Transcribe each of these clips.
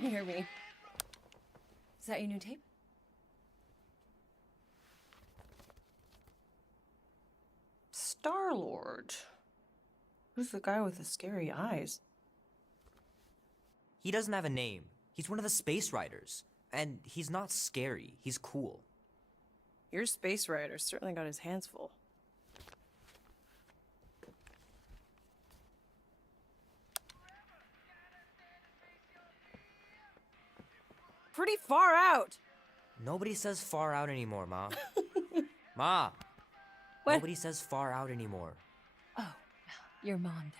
couldn't hear me. Is that your new tape? Star-Lord. Who's the guy with the scary eyes? He doesn't have a name. He's one of the space riders. And he's not scary. He's cool. Your space rider certainly got his hands full. Pretty far out. Nobody says far out anymore, Ma. Ma! What? Nobody says far out anymore. Oh, well, your mom does.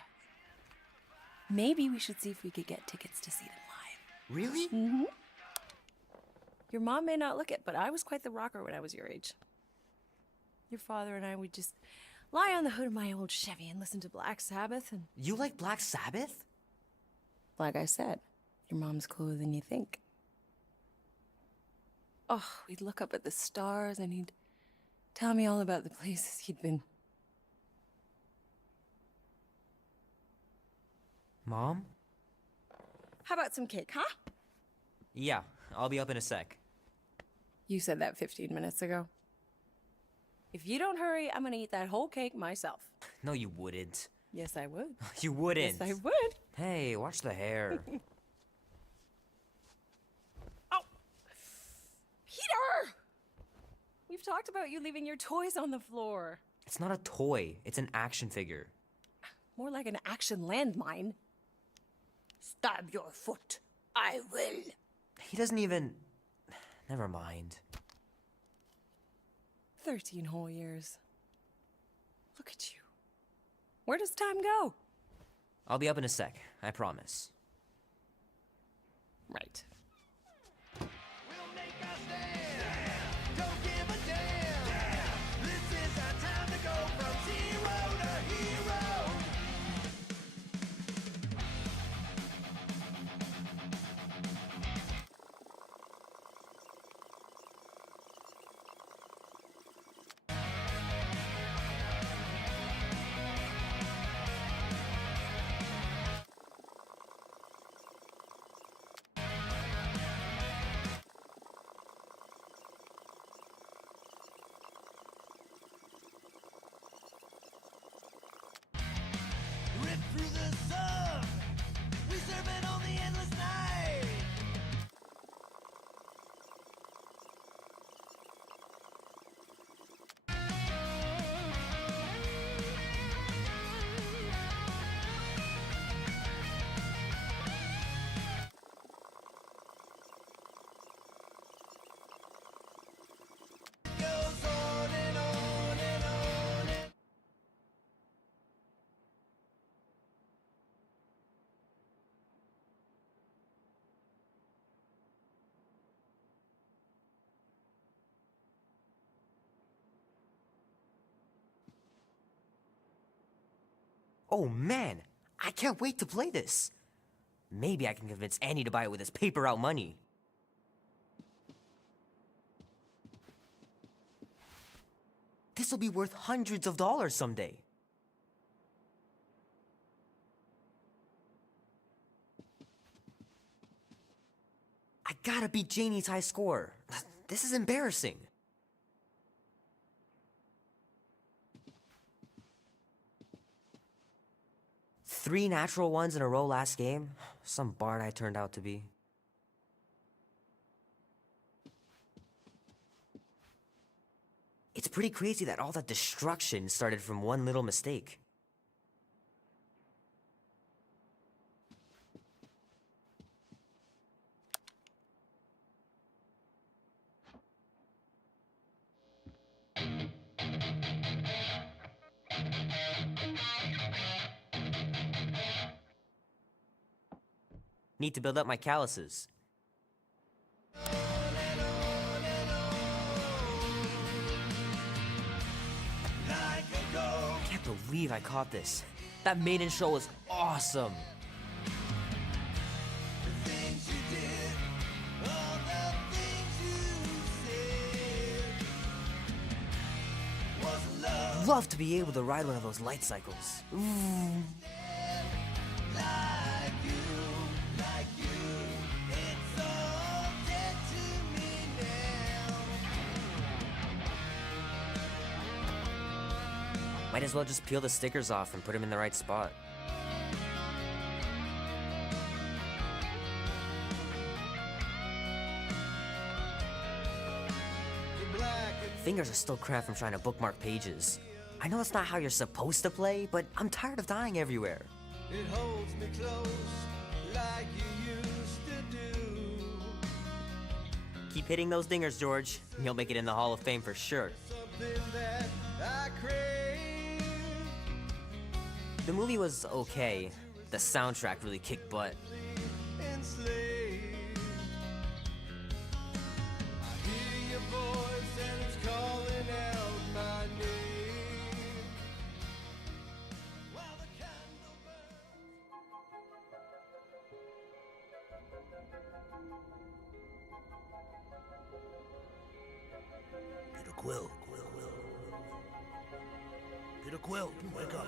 Maybe we should see if we could get tickets to see them live. Really? Mm-hmm. Your mom may not look it, but I was quite the rocker when I was your age. Your father and I would just lie on the hood of my old Chevy and listen to Black Sabbath and... You like Black Sabbath? Like I said, your mom's cooler than you think. Oh, we'd look up at the stars and he'd tell me all about the places he'd been. Mom? How about some cake, huh? Yeah, I'll be up in a sec. You said that 15 minutes ago. If you don't hurry, I'm gonna eat that whole cake myself. No, you wouldn't. Yes, I would. You wouldn't. Yes, I would. Hey, watch the hair. Oh! Peter! We've talked about you leaving your toys on the floor. It's not a toy. It's an action figure. More like an action landmine. Stab your foot. I will. He doesn't even... Never mind. 13 whole years. Look at you. Where does time go? I'll be up in a sec, I promise. Right. We'll make a stand. Don't give a damn. This is our time to go from zero to hero. Rip through the sun. We serve it on the endless night. Goes on and on and on and Oh man, I can't wait to play this. Maybe I can convince Annie to buy it with his paper out money. This'll be worth hundreds of dollars someday. I gotta beat Janie's high score. This is embarrassing. Three natural ones in a row last game? Some bard I turned out to be. It's pretty crazy that all that destruction started from one little mistake. Need to build up my calluses. like a ghost. I can't believe I caught this. That maiden show was awesome. The things you did, all the things you said, was love. Love to be able to ride one of those light cycles. Ooh. Like you, Might as well just peel the stickers off and put them in the right spot. The black and Fingers are still cramped from trying to bookmark pages. I know it's not how you're supposed to play, but I'm tired of dying everywhere. it holds me close like you used to do. Keep hitting those dingers, George. You'll make it in the Hall of Fame for sure. Something that I crave. The movie was okay. The soundtrack really kicked butt. Enslaved. I hear your voice and it's calling out my name. While the candle burns. Peter Quill. Peter Quill, wake up.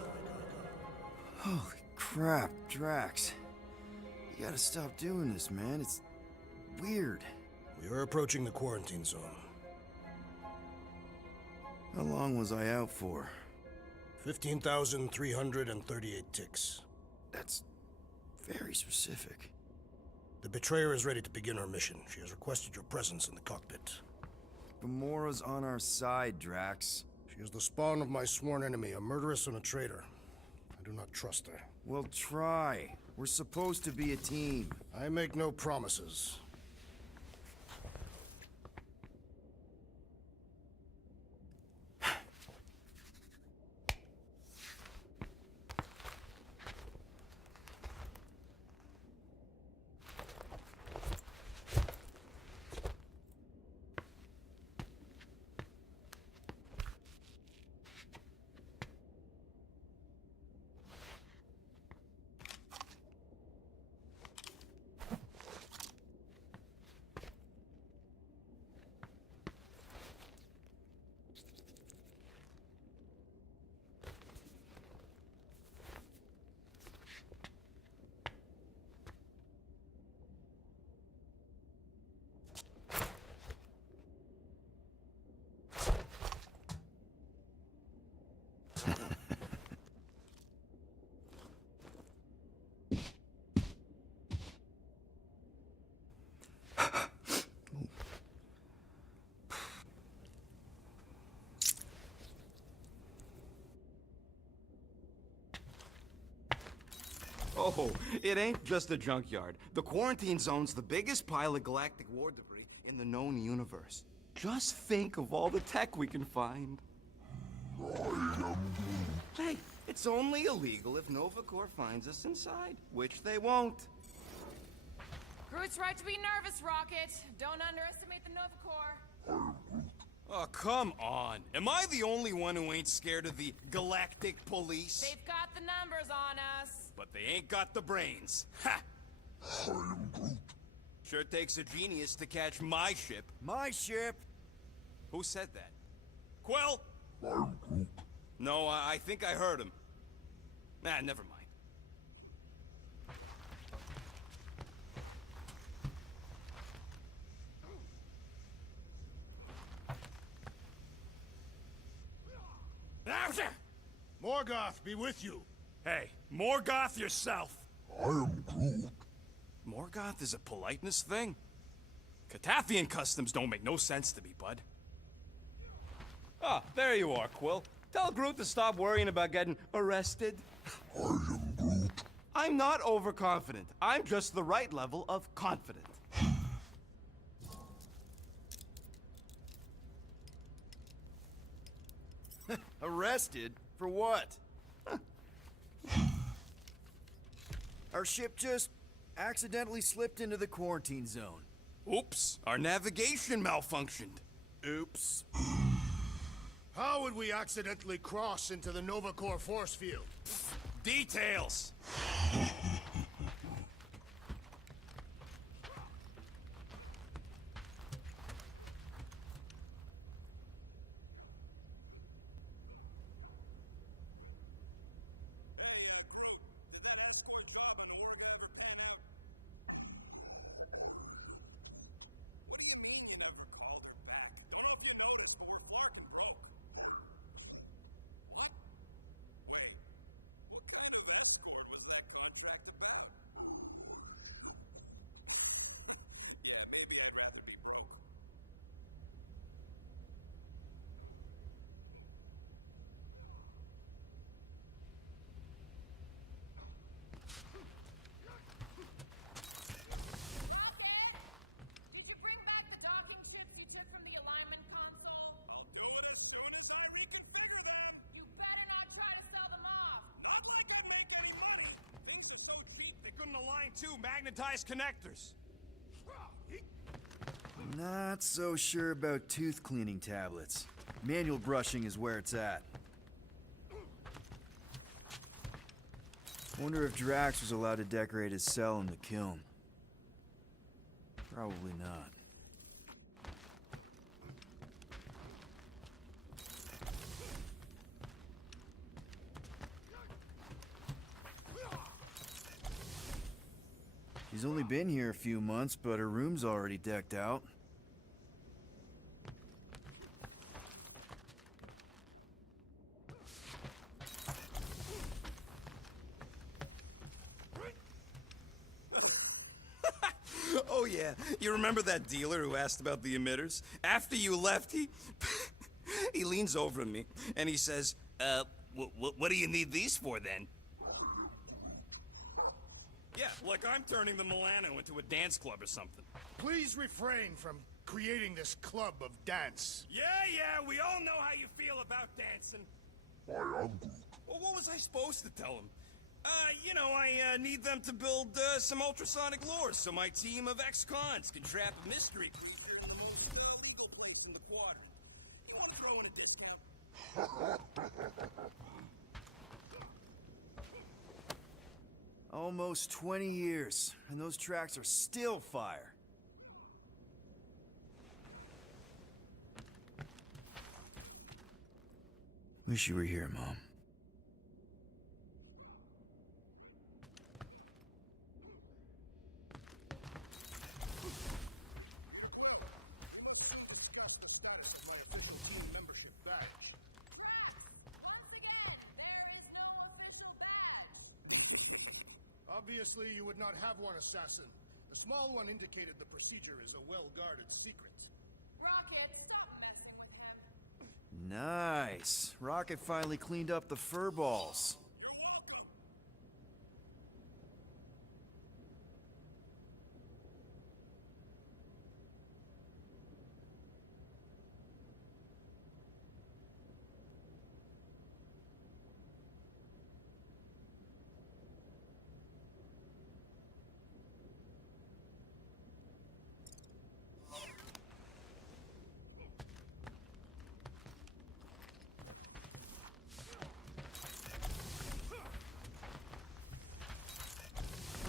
Holy crap, Drax. You gotta stop doing this, man. It's weird. We are approaching the quarantine zone. How long was I out for? 15,338 ticks. That's very specific. The betrayer is ready to begin her mission. She has requested your presence in the cockpit. Gamora's on our side, Drax. She is the spawn of my sworn enemy, a murderess and a traitor. I do not trust her. Well, try. We're supposed to be a team. I make no promises. Oh, it ain't just a junkyard. The quarantine zone's the biggest pile of galactic war debris in the known universe. Just think of all the tech we can find. Hey, it's only illegal if Novacore finds us inside, which they won't. Groot's right to be nervous, Rocket. Don't underestimate the Novacore. Oh, come on. Am I the only one who ain't scared of the galactic police? They've got the numbers on us. But they ain't got the brains. Ha! Sure takes a genius to catch my ship. My ship! Who said that? Quill? No, I think I heard him. Nah, never mind. Morgoth be with you. Hey, Morgoth yourself. I am Groot. Morgoth is a politeness thing? Catathian customs don't make no sense to me, bud. Ah, there you are, Quill. Tell Groot to stop worrying about getting arrested. I am Groot. I'm not overconfident. I'm just the right level of confident. Arrested? For what? Our ship just accidentally slipped into the quarantine zone. Oops, our navigation malfunctioned. Oops. How would we accidentally cross into the Novacore force field? Details. too, magnetized connectors. Not so sure about tooth cleaning tablets. Manual brushing is where it's at. Wonder if Drax was allowed to decorate his cell in the kiln. Probably not. She's only been here a few months, but her room's already decked out. Oh yeah, you remember that dealer who asked about the emitters? After you left, he... he leans over to me, and he says, what do you need these for, then? Yeah, like I'm turning the Milano into a dance club or something. Please refrain from creating this club of dance. Yeah, we all know how you feel about dancing. Well, what was I supposed to tell him? I need them to build some ultrasonic lures so my team of ex-cons can trap a mystery creature in the most legal place in the quarter. You want to throw in a discount? Almost 20 years, and those tracks are still fire. Wish you were here, Mom. Obviously, you would not have one assassin. The small one indicated the procedure is a well-guarded secret. Nice. Rocket finally cleaned up the fur balls.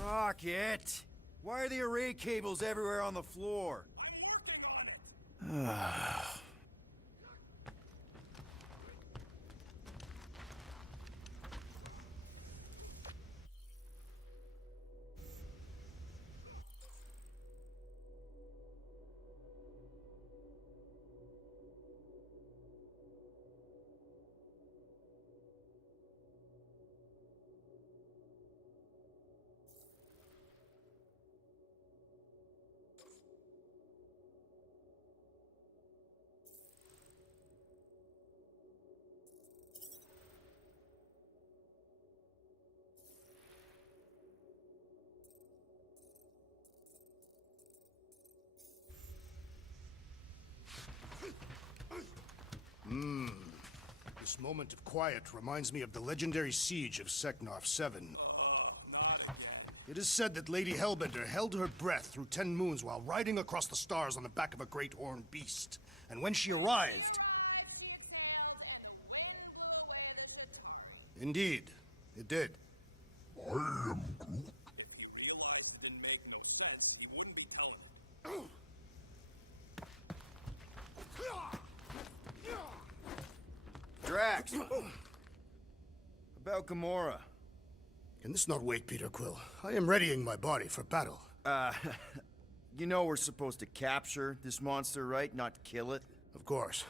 Rocket! Why are the array cables everywhere on the floor? This moment of quiet reminds me of the legendary siege of Seknarf 7. It is said that Lady Hellbender held her breath through 10 moons while riding across the stars on the back of a great horned beast. And when she arrived... Indeed, it did. Drax! About Gamora. Can this not wait, Peter Quill? I am readying my body for battle. You know we're supposed to capture this monster, right? Not kill it? Of course.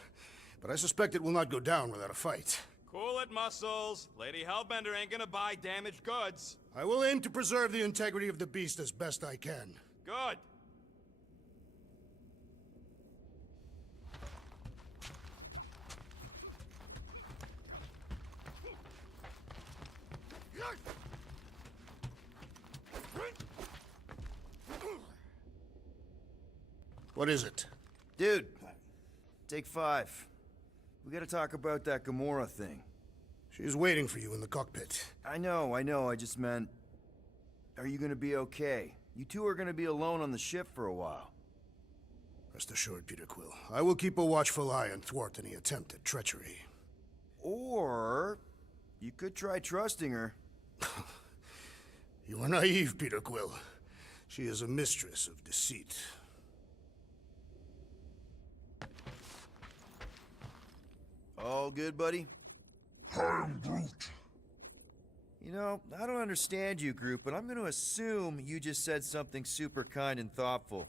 But I suspect it will not go down without a fight. Cool it, Muscles. Lady Hellbender ain't gonna buy damaged goods. I will aim to preserve the integrity of the beast as best I can. Good. What is it? Dude, take 5. We gotta talk about that Gamora thing. She is waiting for you in the cockpit. I know, I just meant... are you gonna be okay? You two are gonna be alone on the ship for a while. Rest assured, Peter Quill. I will keep a watchful eye and thwart any attempt at treachery. Or you could try trusting her. You are naive, Peter Quill. She is a mistress of deceit. All good, buddy? I am Groot. You know, I don't understand you, Groot, but I'm gonna assume you just said something super kind and thoughtful.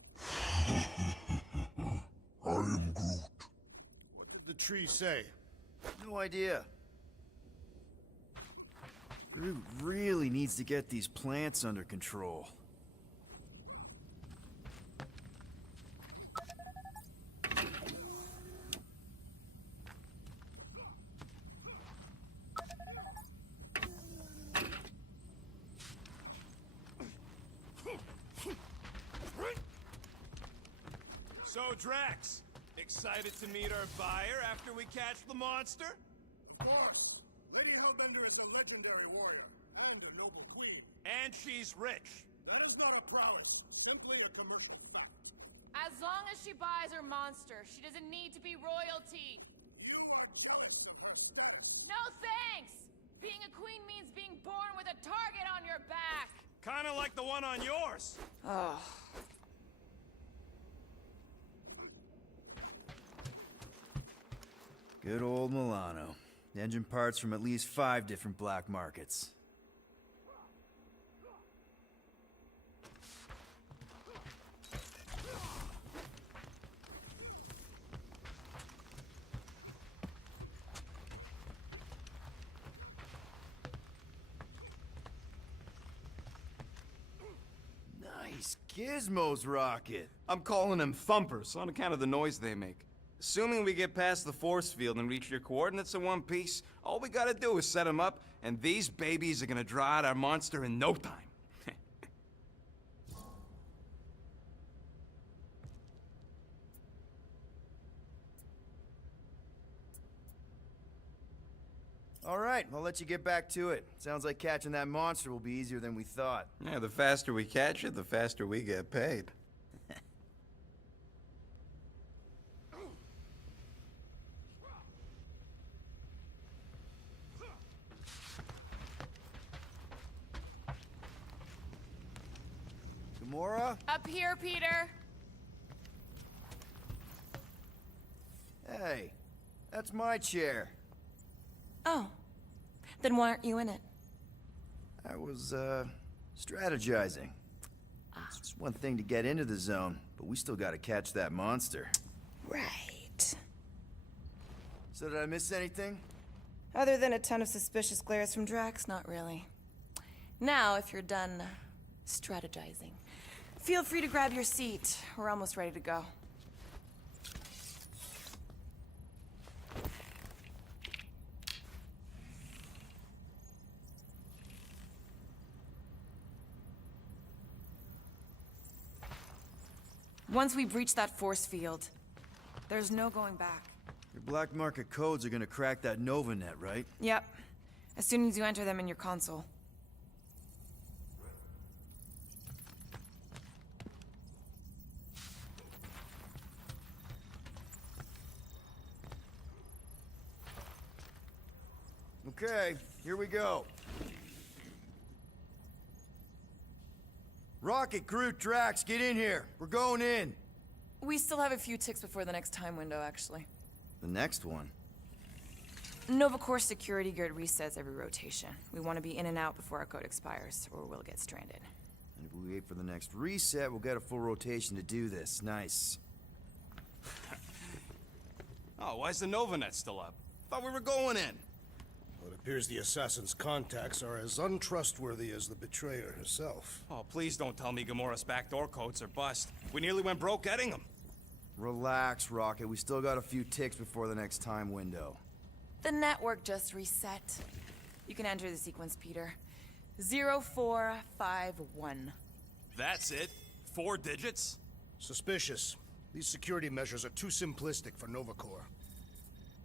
I am Groot. What did the tree say? No idea. Groot really needs to get these plants under control. So, Drax, excited to meet our buyer after we catch the monster? Of course. Lady Hellbender is a legendary warrior and a noble queen. And she's rich. That is not a prowess, simply a commercial fact. As long as she buys her monster, she doesn't need to be royalty. No thanks! Being a queen means being born with a target on your back. Kinda like the one on yours. Oh. Good old Milano. Engine parts from at least 5 different black markets. Nice gizmos, Rocket. I'm calling them thumpers on account of the noise they make. Assuming we get past the force field and reach your coordinates in one piece, all we gotta do is set them up, and these babies are gonna draw out our monster in no time. All right, I'll let you get back to it. Sounds like catching that monster will be easier than we thought. Yeah, the faster we catch it, the faster we get paid. Gamora? Up here, Peter. Hey, that's my chair. Oh. Then why aren't you in it? I was, strategizing. It's just one thing to get into the zone, but we still gotta catch that monster. Right. So did I miss anything? Other than a ton of suspicious glares from Drax, not really. Now, if you're done strategizing, feel free to grab your seat. We're almost ready to go. Once we breach that force field, there's no going back. Your black market codes are gonna crack that Nova net, right? Yep. As soon as you enter them in your console. Okay, here we go. Rocket, Groot, Drax, get in here. We're going in. We still have a few ticks before the next time window, actually. The next one. Nova Corps security grid resets every rotation. We want to be in and out before our code expires, or we'll get stranded. And if we wait for the next reset, we'll get a full rotation to do this. Nice. Oh, why's the Nova net still up? Thought we were going in. Well, it appears the assassin's contacts are as untrustworthy as the betrayer herself. Oh, please don't tell me Gamora's backdoor codes are bust. We nearly went broke getting them. Relax, Rocket. We still got a few ticks before the next time window. The network just reset. You can enter the sequence, Peter. 0451. That's it? 4 digits? Suspicious. These security measures are too simplistic for Nova Corps.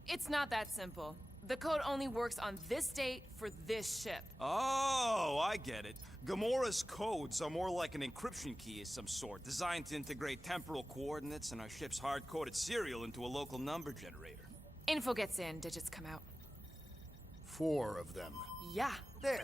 It's not that simple. The code only works on this date for this ship. Oh, I get it. Gamora's codes are more like an encryption key of some sort, designed to integrate temporal coordinates and our ship's hard-coded serial into a local number generator. Info gets in, digits come out. 4 of them. Yeah. There.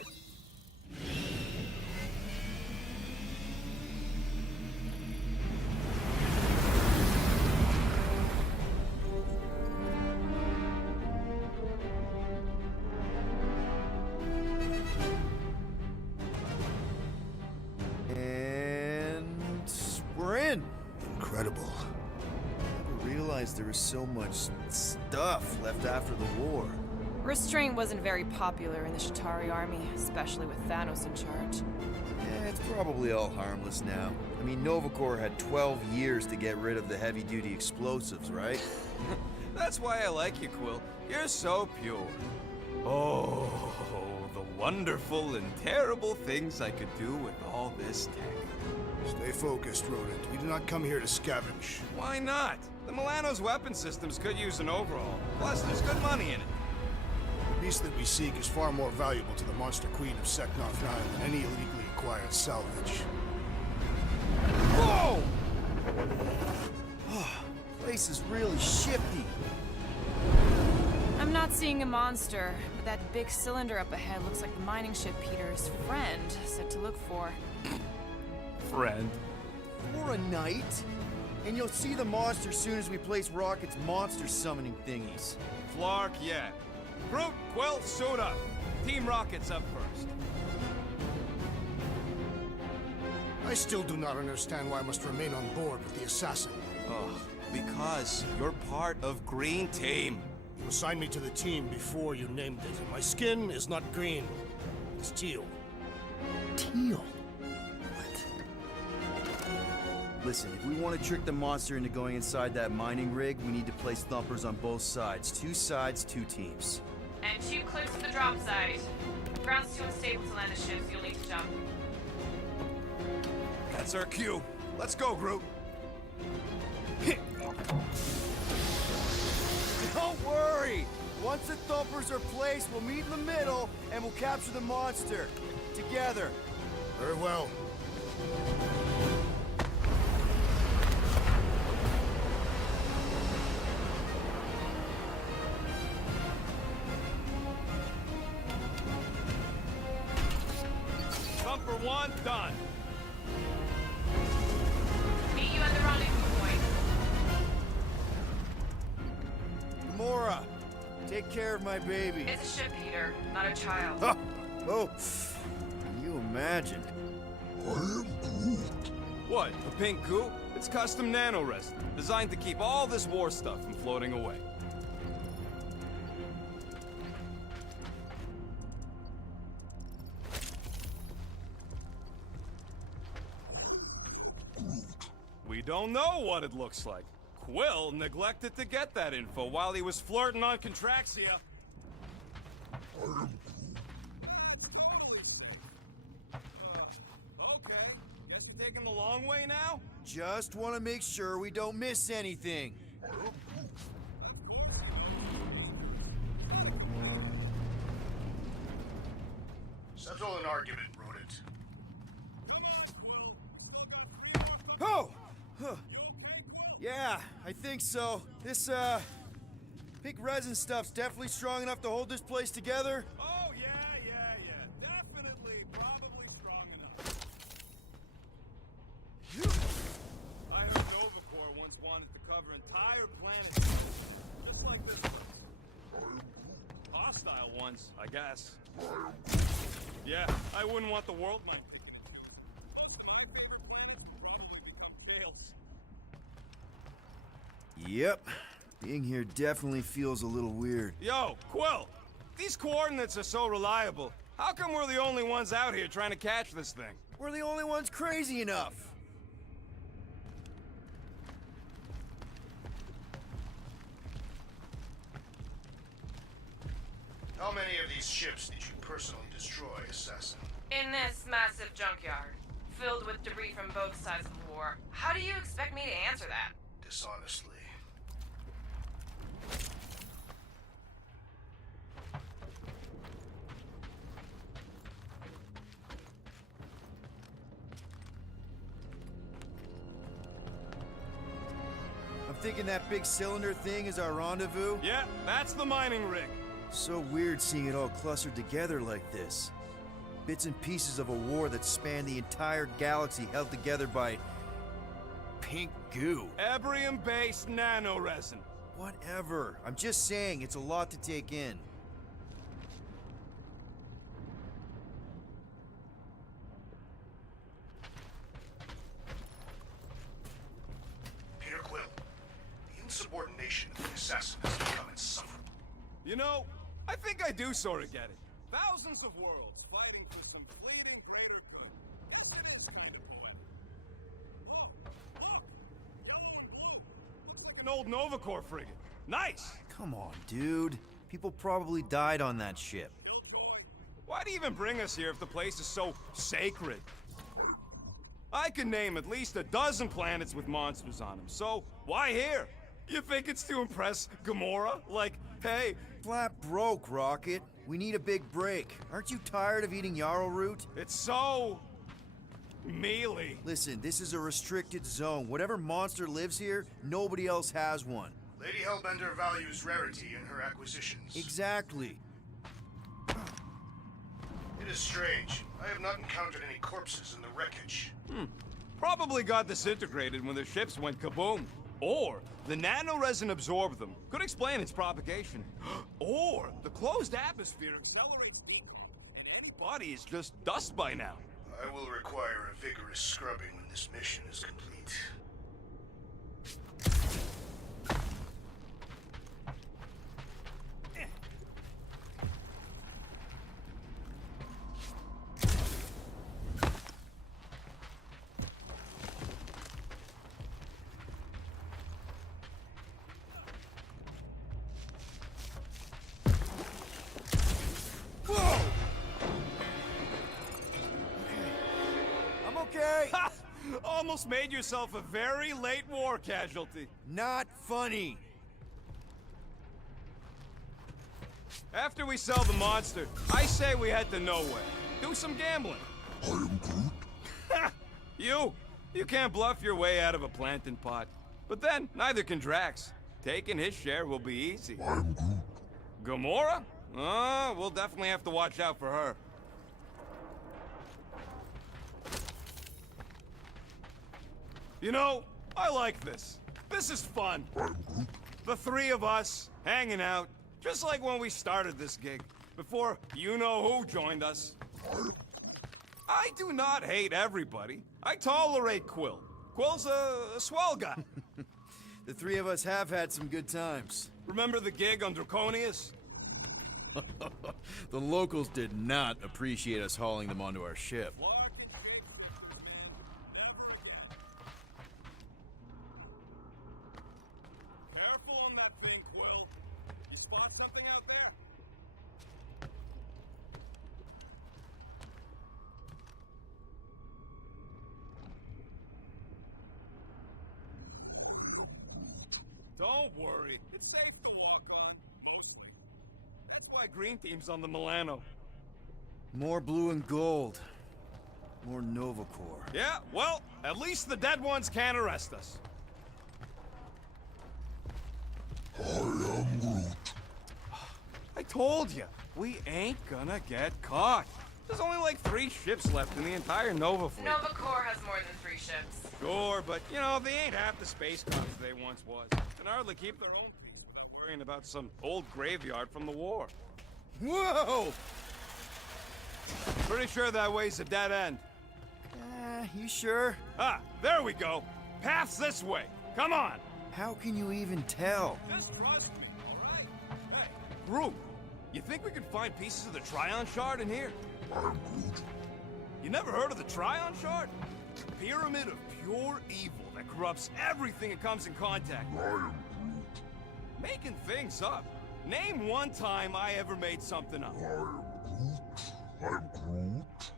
And we're in. Incredible. Never realized there was so much stuff left after the war. Restraint wasn't very popular in the Shatari army, especially with Thanos in charge. Yeah, it's probably all harmless now. I mean, Nova Corps had 12 years to get rid of the heavy-duty explosives, right? That's why I like you, Quill. You're so pure. Oh, the wonderful and terrible things I could do with all this tech. Stay focused, Rodent. We do not come here to scavenge. Why not? The Milano's weapon systems could use an overhaul. Plus, there's good money in it. The beast that we seek is far more valuable to the Monster Queen of Seknov 9 than any illegally acquired salvage. Whoa! Place is really shifty. I'm not seeing a monster, but that big cylinder up ahead looks like the mining ship Peter's friend said to look for. Friend. For a night? And you'll see the monster soon as we place Rocket's monster summoning thingies. Flark, yeah. Groot, Quill, suit up. Team Rocket's up first. I still do not understand why I must remain on board with the assassin. Oh, because you're part of Green Team. You assigned me to the team before you named it, and my skin is not green. It's teal. Teal? Listen, if we want to trick the monster into going inside that mining rig, we need to place thumpers on both sides. 2 sides, 2 teams. And 2 clicks to the drop site. Ground's too unstable to land the ship, so you'll need to jump. That's our cue. Let's go, Groot. Don't worry! Once the thumpers are placed, we'll meet in the middle, and we'll capture the monster. Together. Very well. Thumper 1, done. Meet you at the rendezvous point. Gamora, take care of my baby. It's a ship, Peter, not a child. Oh, can you imagine? I am Groot. What, a pink goo? It's custom nano-resin, designed to keep all this war stuff from floating away. We don't know what it looks like. Quill neglected to get that info while he was flirting on Contraxia. I am Okay, guess we're taking the long way now? Just want to make sure we don't miss anything. Settle an argument, Rodent. Oh! Huh. Yeah, I think so. This, pink resin stuff's definitely strong enough to hold this place together. Oh, yeah. Definitely, probably strong enough. I heard Nova Corps once wanted to cover entire planets. Just like this. Hostile ones, I guess. Yeah, I wouldn't want the world might. Fails. Yep. Being here definitely feels a little weird. Yo, Quill! These coordinates are so reliable. How come we're the only ones out here trying to catch this thing? We're the only ones crazy enough. How many of these ships did you personally destroy, Assassin? In this massive junkyard, filled with debris from both sides of the war. How do you expect me to answer that? Dishonestly. thinking that big cylinder thing is our rendezvous? Yeah, that's the mining rig. So weird seeing it all clustered together like this. Bits and pieces of a war that spanned the entire galaxy held together by... pink goo. Ebrium-based nanoresin. Whatever. I'm just saying, it's a lot to take in. Peter Quill, the insubordination of the assassin has become insufferable. You know, I think I do sort of get it. Thousands of worlds fighting for some fleeting greater good. An old Nova Corps frigate. Nice! Come on, dude. People probably died on that ship. Why'd he even bring us here if the place is so sacred? I can name at least a dozen planets with monsters on them, so why here? You think it's to impress Gamora? Like, hey, Flat broke, Rocket. We need a big break. Aren't you tired of eating yarrow root? it's so... mealy. Listen, this is a restricted zone. Whatever monster lives here, nobody else has one. Lady Hellbender values rarity in her acquisitions. Exactly. It is strange. I have not encountered any corpses in the wreckage. Probably got disintegrated when the ships went kaboom. Or the nanoresin absorbed them. Could explain its propagation. Or the closed atmosphere accelerates. And any body is just dust by now. I will require a vigorous scrubbing when this mission is complete. Whoa! I'm okay. Ha! Almost made yourself a very late war casualty. Not funny. After we sell the monster, I say we head to nowhere. Do some gambling. I am Groot. Ha! You can't bluff your way out of a plantain pot. But then, neither can Drax. Taking his share will be easy. I am Groot. Gamora? We'll definitely have to watch out for her. You know, I like this. This is fun. I am Groot. The three of us, hanging out, just like when we started this gig, before you-know-who joined us. I do not hate everybody. I tolerate Quill. Quill's a swell guy. The three of us have had some good times. Remember the gig on Draconius? The locals did not appreciate us hauling them onto our ship. Careful on that thing, Quill. You spot something out there? Don't worry. It's safe to walk on. Why green team's on the Milano? More blue and gold. More Nova Corps. Yeah, well, at least the dead ones can't arrest us. I am Groot. I told you, we ain't gonna get caught. There's only like 3 ships left in the entire Nova fleet. Nova Corps has more than 3 ships. Sure, but you know, they ain't half the space cops they once was. Can hardly keep their own. Worrying about some old graveyard from the war. Whoa! Pretty sure that way's a dead end. You sure? Ah, there we go. Path's this way. Come on. How can you even tell? Just trust me, all right? Hey, Groot, you think we could find pieces of the Tryon Shard in here? I am Groot. You never heard of the Tryon Shard? Pyramid of pure evil that corrupts everything it comes in contact with. I am Groot. Making things up. Name one time I ever made something up. I am Groot. I am Groot.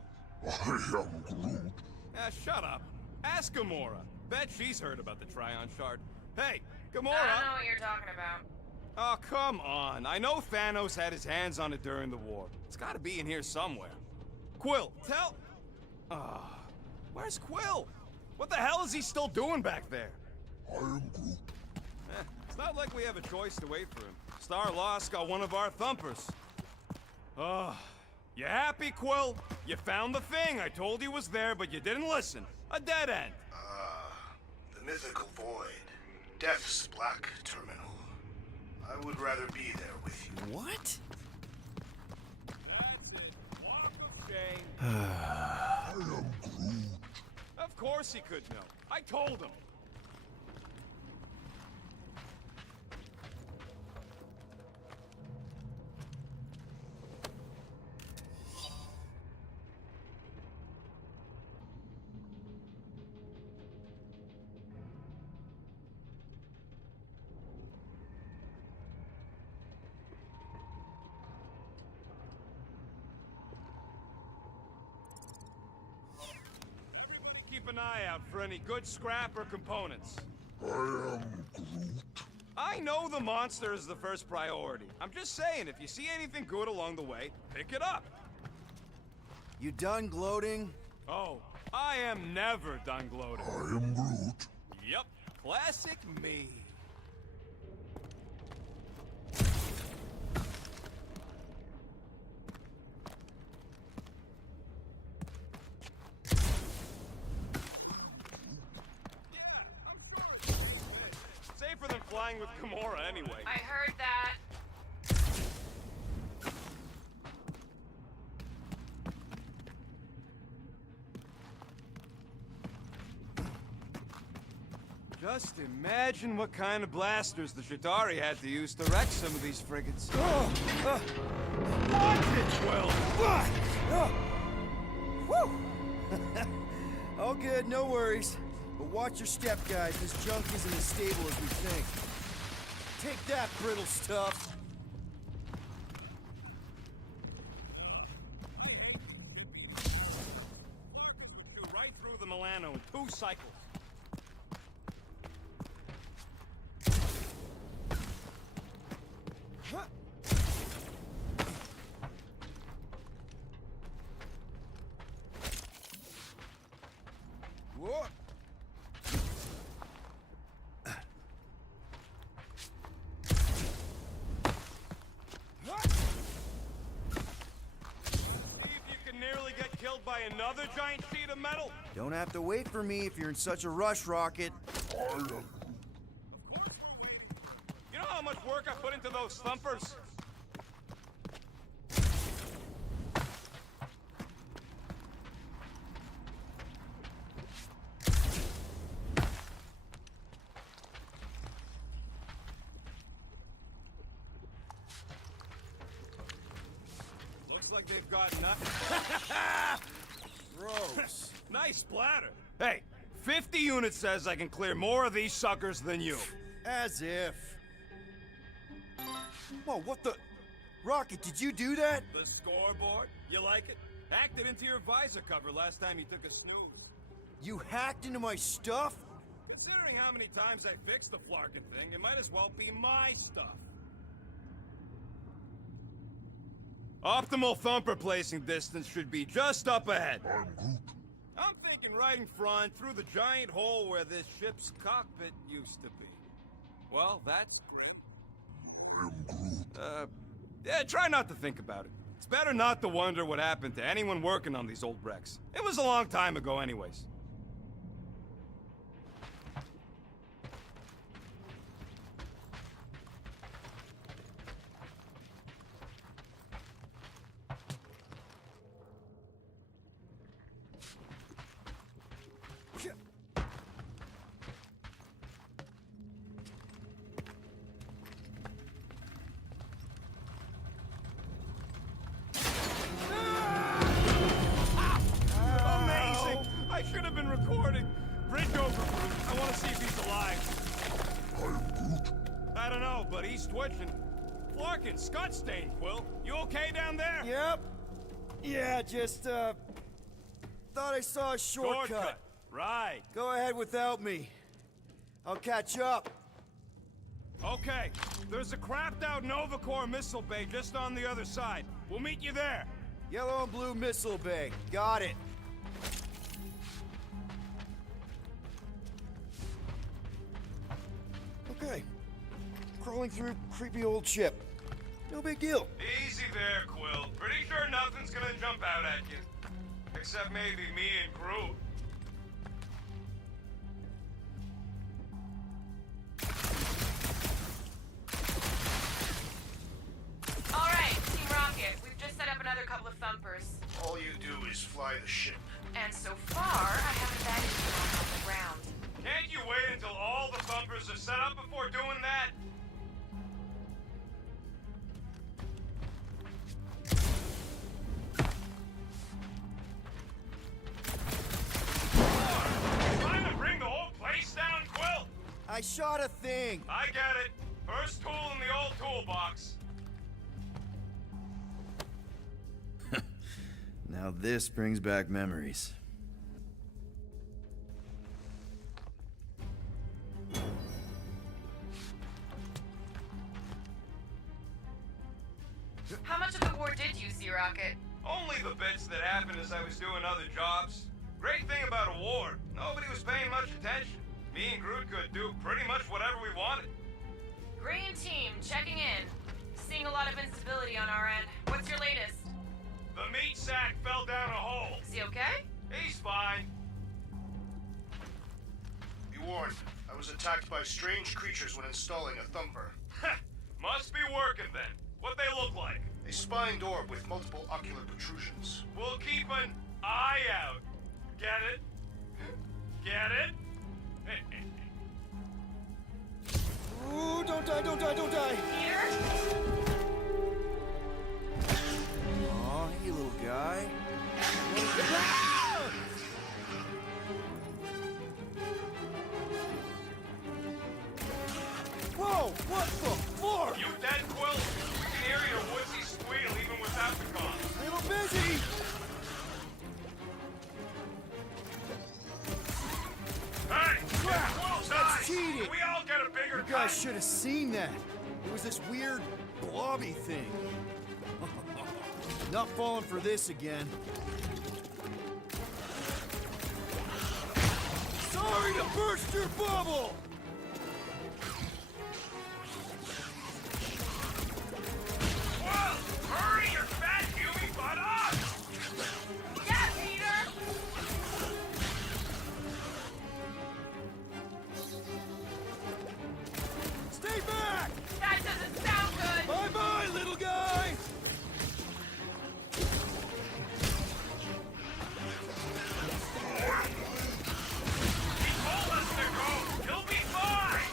I am Groot. Ah, shut up. Ask Gamora. Bet she's heard about the Tryon Shard. Hey, Gamora! I don't know what you're talking about. Oh, come on. I know Thanos had his hands on it during the war. It's gotta be in here somewhere. Quill, tell... where's Quill? What the hell is he still doing back there? I am Groot. It's not like we have a choice to wait for him. Star Lost got one of our thumpers. Oh, you happy, Quill? You found the thing. I told you was there, but you didn't listen. A dead end. The mythical void. Death's black terminal. I would rather be there with you. What? That's it. Walk of shame. I am Groot. Of course he could know. I told him. Keep an eye out for any good scrap or components. I am Groot. I know the monster is the first priority. I'm just saying, if you see anything good along the way, pick it up. You done gloating? Oh, I am never done gloating. I am Groot. Yep, classic me. Safer than flying with Gamora anyway. I heard that. Just imagine what kind of blasters the Chitauri had to use to wreck some of these frigates. Watch it, Will! All good, no worries. But watch your step, guys. This junk isn't as stable as we think. Take that, brittle stuff. Do right through the Milano in 2 cycles. Whoa. See if you can nearly get killed by another giant sheet of metal. Don't have to wait for me if you're in such a rush, Rocket. I am You know how much work I put into those thumpers? Looks like they've got nothing. Gross. Nice splatter. Hey, 50 units says I can clear more of these suckers than you. As if. Whoa, what the? Rocket, did you do that? The scoreboard? You like it? Hacked it into your visor cover last time you took a snooze. You hacked into my stuff? Considering how many times I fixed the Flarkin thing, it might as well be my stuff. Optimal thumper placing distance should be just up ahead. I'm Groot. I'm thinking right in front, through the giant hole where this ship's cockpit used to be. Well, that's great. I am Groot. Yeah, try not to think about it. It's better not to wonder what happened to anyone working on these old wrecks. It was a long time ago anyways. Amazing! I should have been recording. Bridge over, Groot. I want to see if he's alive. I am Groot. I don't know, but he's twitching. Flarkin, Scott Stain, Quill. You okay down there? Yep. Yeah, just, thought I saw a shortcut. Right. Go ahead without me. I'll catch up. Okay. There's a crapped out Nova Corps missile bay just on the other side. We'll meet you there. Yellow and blue missile bay. Got it. Okay, crawling through creepy old ship. No big deal. Easy there, Quill. Pretty sure nothing's gonna jump out at you. Except maybe me and Groot. Alright, Team Rocket, we've just set up another couple of thumpers. All you do is fly the ship. And so far, I haven't bagged anyone on the ground. Can't you wait until all the thumpers are set up before doing that? Trying to bring the whole place down, Quill? I shot a thing. I get it. First tool in the old toolbox. Now this brings back memories. How much of the war did you see, Rocket? Only the bits that happened as I was doing other jobs. Great thing about a war, nobody was paying much attention. Me and Groot could do pretty much whatever we wanted. Green Team, checking in. Seeing a lot of instability on our end. What's your latest? The meat sack fell down a hole. Is he okay? He's fine. Be warned, I was attacked by strange creatures when installing a thumper. Must be working then. What they look like? A spined orb with multiple ocular protrusions. We'll keep an eye out. Get it? Get it? Ooh, don't die, don't die, don't die! Peter? Aw, hey, little guy. Whoa, what the fuck? You dead, Quill? We can hear your woodsy squeal even without the comms. Little busy! Hey! Crap! Quill's That's eyes! cheating! We all get a bigger You guys cut. should have seen that. It was this weird, blobby thing. Not falling for this again. Sorry to burst your bubble! Quill! Hurry your fat human butt up! Yeah, Peter! Stay back! That doesn't sound good! Bye-bye, little guy! He told us to go! He'll be fine!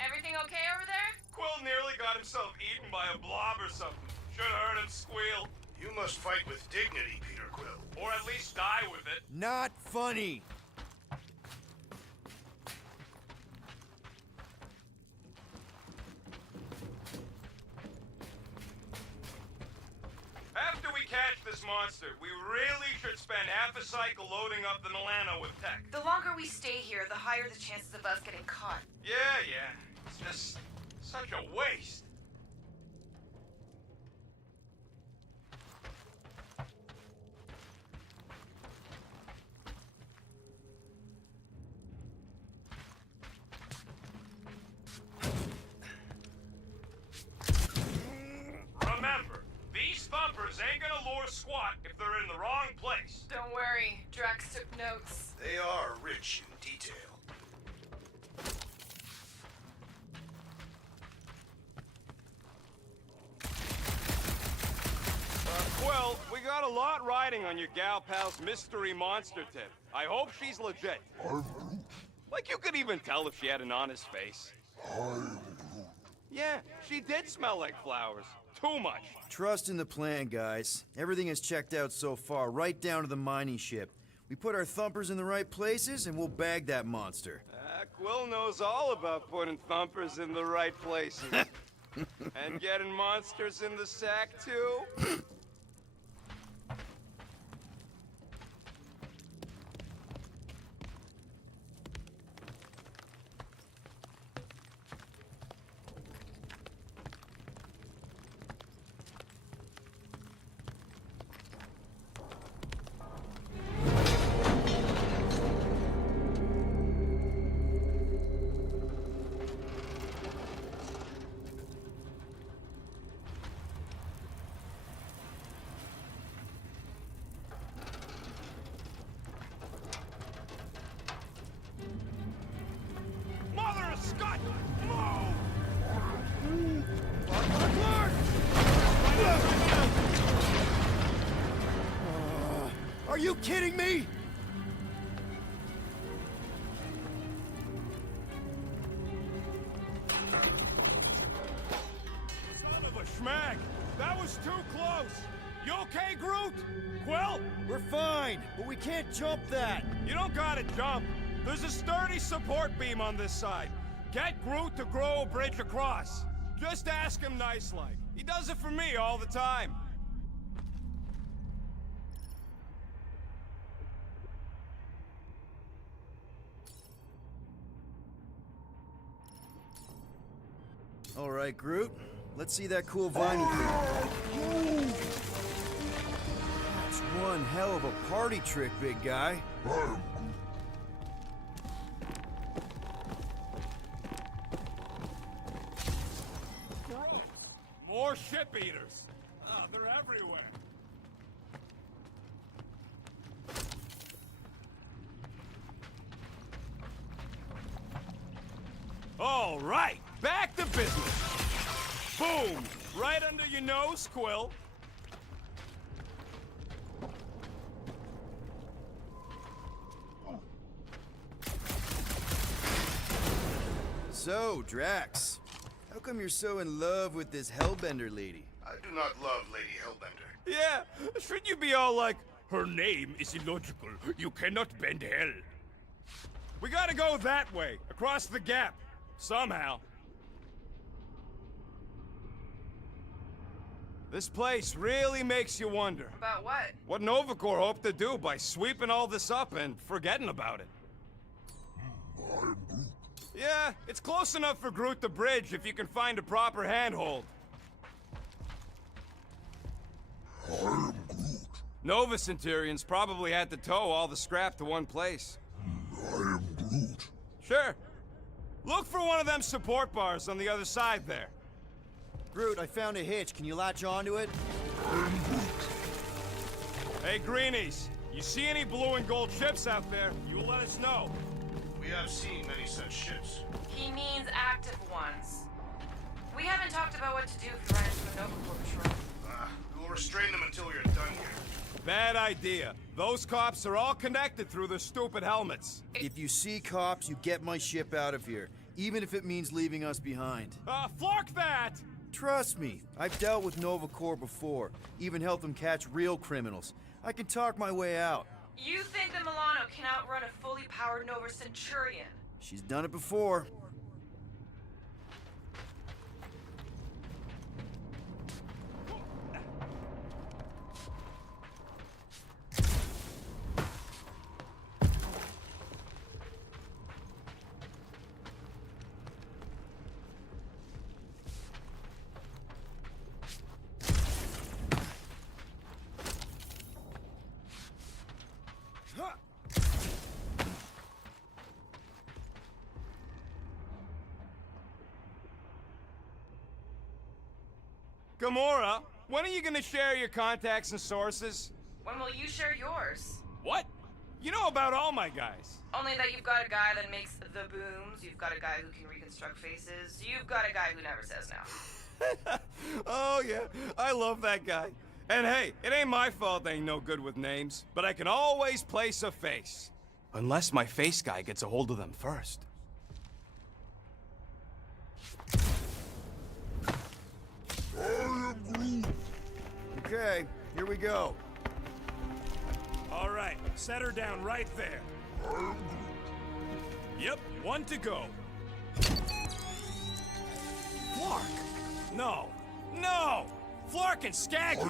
Everything okay over there? Quill nearly got himself eaten by a blob or something. Should've heard him squeal. You must fight with dignity, Peter Quill. Or at least die with it. Not funny. After we catch this monster, we really should spend half a cycle loading up the Milano with tech. The longer we stay here, the higher the chances of us getting caught. Yeah. It's just such a waste. Remember, these thumpers ain't gonna lure squat if they're in the wrong place. Don't worry, Drax took notes. They are rich in detail. Quill, we got a lot riding on your gal pal's mystery monster tip. I hope she's legit. I'm Groot. Like you could even tell if she had an honest face. I'm Groot. Yeah, she did smell like flowers. Too much. Trust in the plan, guys. Everything is checked out so far, right down to the mining ship. We put our thumpers in the right places, and we'll bag that monster. Quill knows all about putting thumpers in the right places. And getting monsters in the sack, too? Are you kidding me? Son of a schmag! That was too close! You okay, Groot? Quill? We're fine, but we can't jump that. You don't gotta jump. There's a sturdy support beam on this side. Get Groot to grow a bridge across. Just ask him nice-like. He does it for me all the time. All right, Groot. Let's see that cool vinyl thing. That's one hell of a party trick, big guy. More ship eaters. Oh, they're everywhere. All right, back to business. Boom! Right under your nose, Quill. So, Drax, how come you're so in love with this Hellbender lady? I do not love Lady Hellbender. Yeah, shouldn't you be all like, her name is illogical, you cannot bend hell. We gotta go that way, across the gap, somehow. This place really makes you wonder. About what? What Nova Corps hoped to do by sweeping all this up and forgetting about it. Yeah, it's close enough for Groot to bridge if you can find a proper handhold. Nova Centurions probably had to tow all the scrap to one place. Sure. Look for one of them support bars on the other side there. Groot, I found a hitch. Can you latch onto it? Hey, Greenies, you see any blue and gold ships out there, you let us know. We have seen many such ships. He means active ones. We haven't talked about what to do if we run into a Nova Corps patrol. We will restrain them until we are done here. Bad idea. Those cops are all connected through their stupid helmets. If you see cops, you get my ship out of here, even if it means leaving us behind. Flark that! Trust me, I've dealt with Nova Corps before, even helped them catch real criminals. I can talk my way out. You think that Milano can outrun a fully powered Nova Centurion? She's done it before. Gamora, when are you gonna share your contacts and sources? When will you share yours? What? You know about all my guys. Only that you've got a guy that makes the booms, you've got a guy who can reconstruct faces, you've got a guy who never says no. Oh yeah, I love that guy. And hey, it ain't my fault I ain't no good with names, but I can always place a face. Unless my face guy gets a hold of them first. Okay, here we go. All right, set her down right there. Yep, one to go. Flark! No, no! Flark and Skaggy!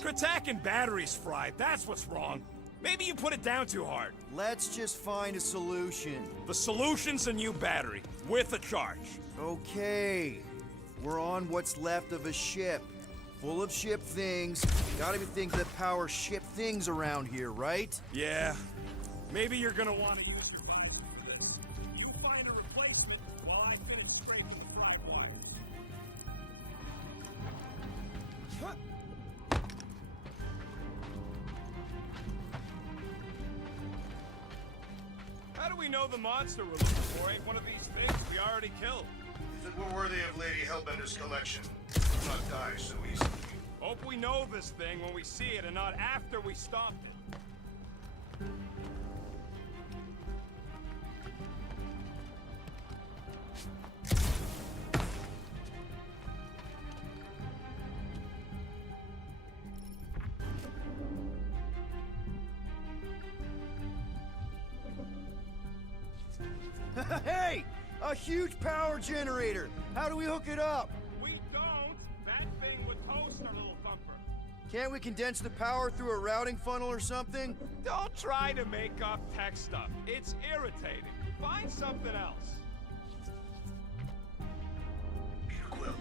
Kratak and batteries fried, that's what's wrong. Maybe you put it down too hard. Let's just find a solution. The solution's a new battery, with a charge. Okay, we're on what's left of a ship. Full of ship things. Gotta be things that power ship things around here, right? Yeah, maybe you're gonna want to use this. You find a replacement while I finish scraping the fried water. How do we know the monster we're looking for ain't one of these things we already killed? If it were worthy of Lady Hellbender's collection, does not die so easily. Hope we know this thing when we see it and not after we stopped it. Hey! A huge power generator! How do we hook it up? We don't. That thing would toast our little thumper. Can't we condense the power through a routing funnel or something? Don't try to make up tech stuff. It's irritating. Find something else. Peter Quill,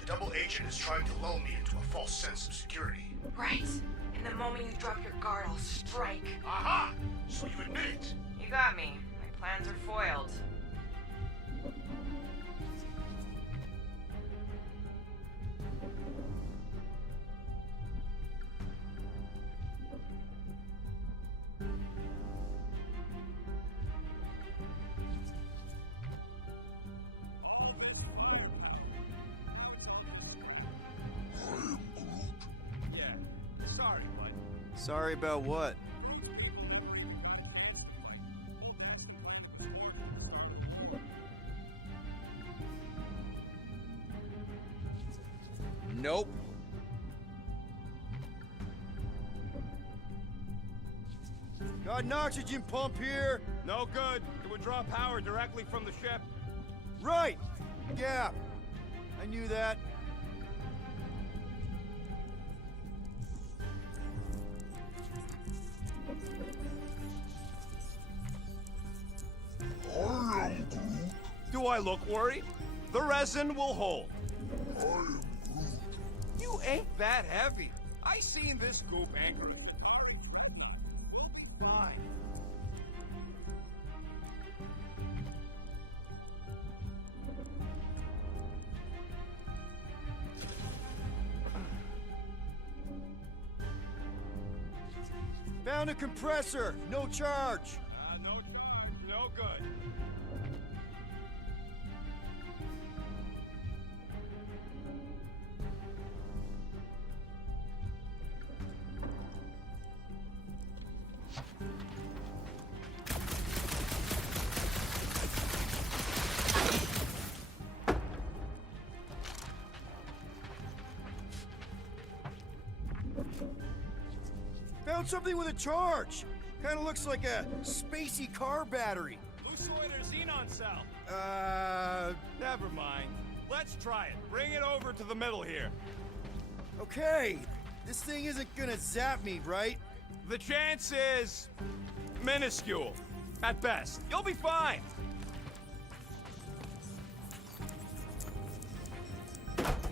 the double agent is trying to lull me into a false sense of security. Right. And the moment you drop your guard, I'll strike. Aha! So you admit it? You got me. My plans are foiled. Yeah. Sorry, bud. Sorry about what? Nope. Got an oxygen pump here. No good. It would draw power directly from the ship. Right. Yeah. I knew that. I am Groot. Do I look worried? The resin will hold. I am Groot. You ain't that heavy. I seen this goop anchoring. Fine. Found a compressor. No charge. No good. Found something with a charge. Kind of looks like a spacey car battery. Lucioid or xenon cell? Never mind. Let's try it. Bring it over to the middle here. Okay. This thing isn't gonna zap me, right? The chance is minuscule. At best. You'll be fine.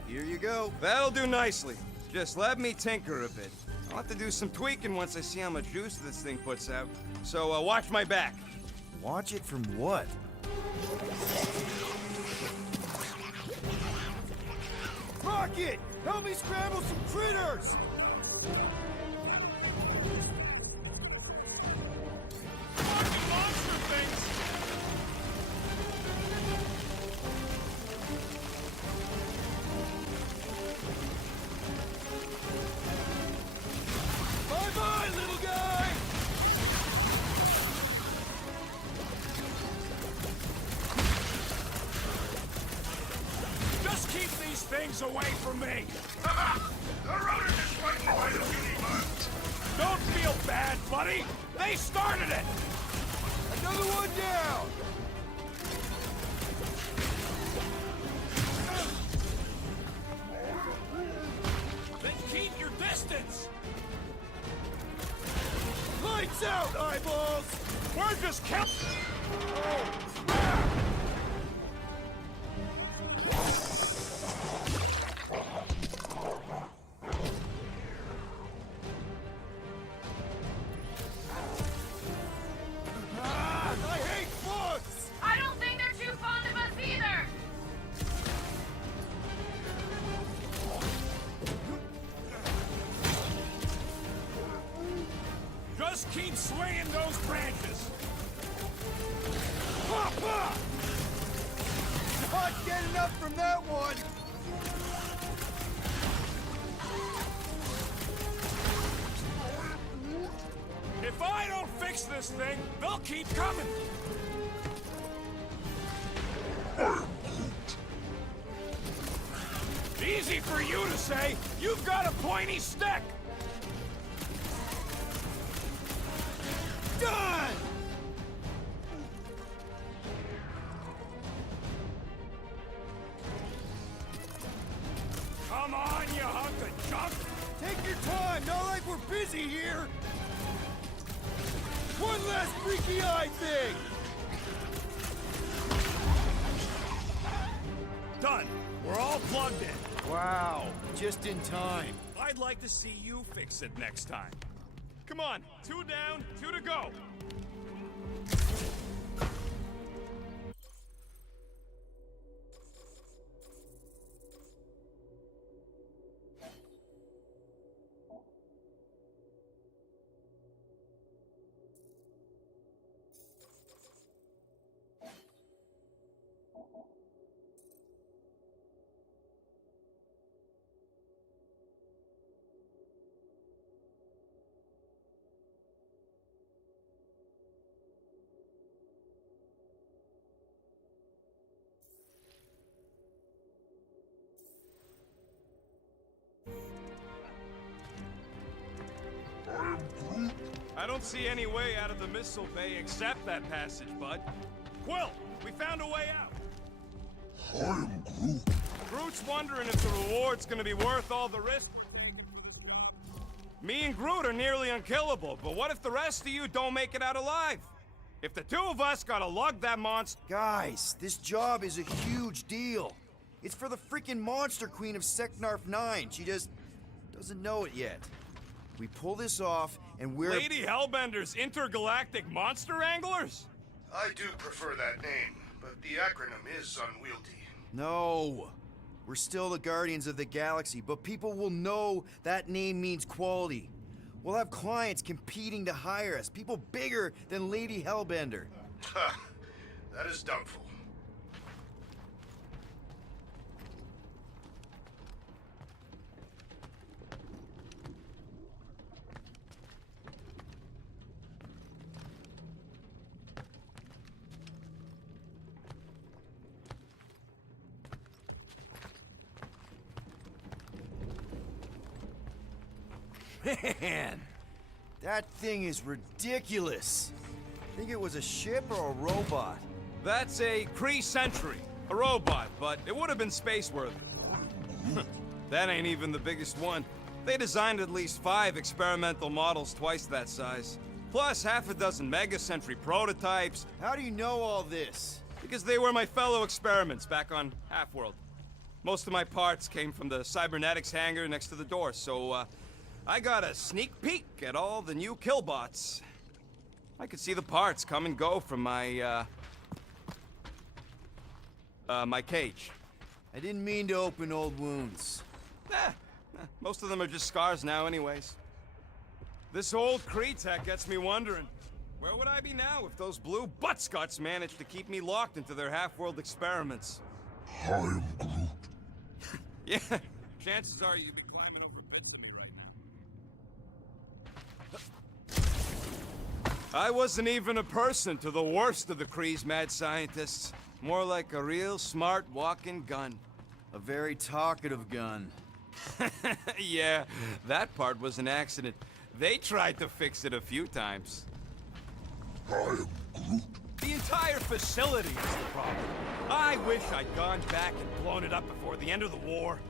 Here you go. That'll do nicely. Just let me tinker a bit. I'll have to do some tweaking once I see how much juice this thing puts out. So, watch my back. Watch it from what? Rocket! Help me scramble some critters! Fucking monster things! Bye-bye, little guy! Just keep these things away from me! The rotor just went quite a few months. Don't feel bad, buddy! They started it! Another one down! Then keep your distance! Lights out, eyeballs! We're just killing. I hate bugs! I don't think they're too fond of us either! Just keep swinging those branches. Not getting up from that one! If I don't fix this thing, they'll keep coming! Easy for you to say! You've got a pointy stick! Done! Come on, you hunk of junk! Take your time, not like we're busy here! One last freaky eye thing! Done! We're all plugged in. Wow, just in time. I'd like to see you fix it next time. Come on, 2 down, 2 to go. I don't see any way out of the missile bay except that passage, bud. Quill, we found a way out. I am Groot. Groot's wondering if the reward's gonna be worth all the risk. Me and Groot are nearly unkillable, but what if the rest of you don't make it out alive? If the 2 of us gotta lug that monster... Guys, this job is a huge deal. It's for the freaking monster queen of Seknarf 9. She just doesn't know it yet. We pull this off, and we're... Lady Hellbender's intergalactic monster anglers? I do prefer that name, but the acronym is unwieldy. No. We're still the Guardians of the Galaxy, but people will know that name means quality. We'll have clients competing to hire us, people bigger than Lady Hellbender. That is doubtful. Man, that thing is ridiculous. Think it was a ship or a robot? That's a Kree Sentry, a robot, but it would have been space-worthy. That ain't even the biggest one. They designed at least 5 experimental models twice that size. Plus half a dozen Mega Sentry prototypes. How do you know all this? Because they were my fellow experiments back on Half-World. Most of my parts came from the cybernetics hangar next to the door, so, I got a sneak peek at all the new killbots. I could see the parts come and go from my, my cage. I didn't mean to open old wounds. Most of them are just scars now anyways. This old Kree tech gets me wondering, where would I be now if those blue buttscots managed to keep me locked into their half-world experiments? I am Groot. Yeah, chances are you'd be climbing over bits of me right now. I wasn't even a person to the worst of the Kree's mad scientists. More like a real smart walking gun. A very talkative gun. Yeah, that part was an accident. They tried to fix it a few times. I am Groot. The entire facility is the problem. I wish I'd gone back and blown it up before the end of the war.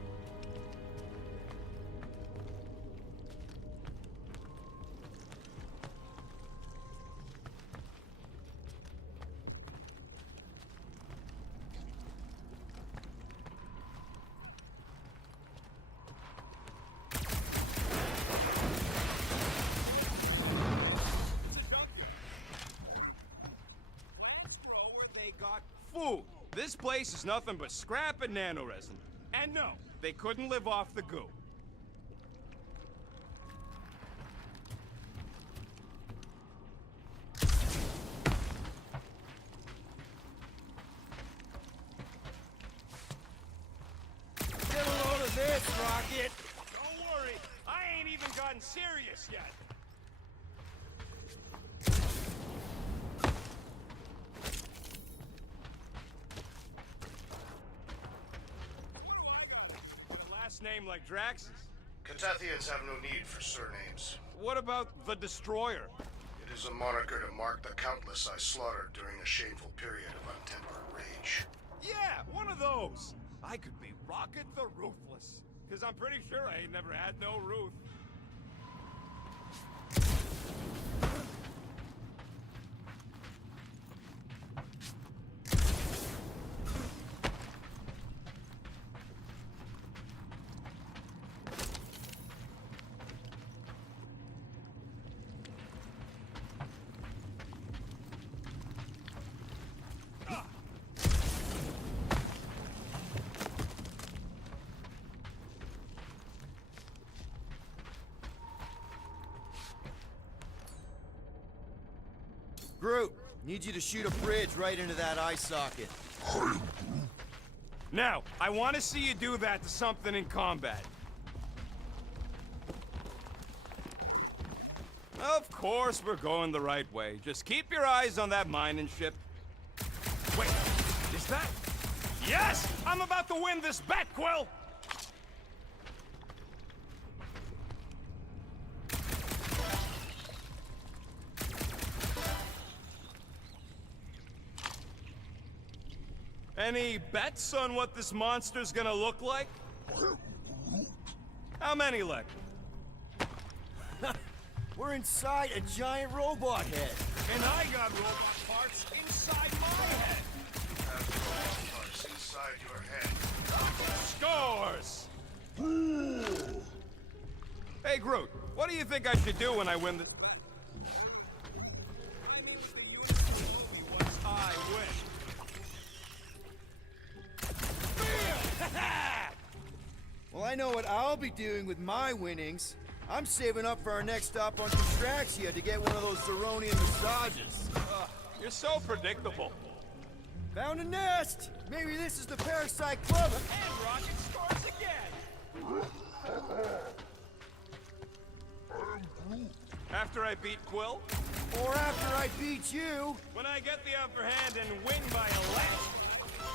They got food. This place is nothing but scrap and nanoresin. And no, they couldn't live off the goo. Get a load of this, Rocket! Don't worry, I ain't even gotten serious yet. name like Drax's. Catathians have no need for surnames. What about the Destroyer? It is a moniker to mark the countless I slaughtered during a shameful period of untempered rage. Yeah, one of those. I could be Rocket the Ruthless. Because I'm pretty sure I ain't never had no Ruth. Groot, need you to shoot a bridge right into that eye socket. Now, I want to see you do that to something in combat. Of course we're going the right way. Just keep your eyes on that mining ship. Wait, is that... Yes! I'm about to win this bet, Quill! Any bets on what this monster's gonna look like? How many, Leck? We're inside a giant robot head. And I got robot parts inside my head. Have robot parts inside your head. Scores! Hey, Groot, what do you think I should do when I win the... I mean, with the unicorn only once I win. Well, I know what I'll be doing with my winnings. I'm saving up for our next stop on Castraxia to get one of those Zeronian massages. You're so predictable. Found a nest! Maybe this is the Parasite Club. And Rocket scores again! After I beat Quill? Or after I beat you. When I get the upper hand and win by a leg,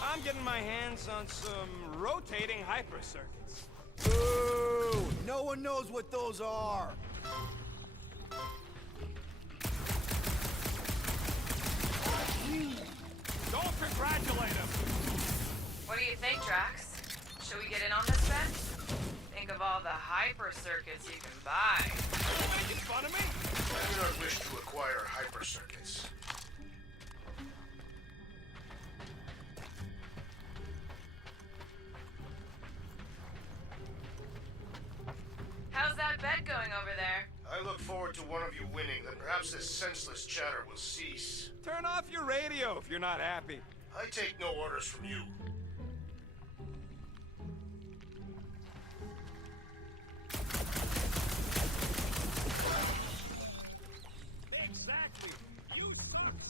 I'm getting my hands on some rotating hyper circuits. Boo! No one knows what those are. Don't congratulate him! What do you think, Drax? Should we get in on this bet? Think of all the hyper circuits you can buy. You making fun of me? I do not wish to acquire hyper circuits. How's that bet going over there? I look forward to one of you winning, then perhaps this senseless chatter will cease. Turn off your radio if you're not happy. I take no orders from you. Exactly. You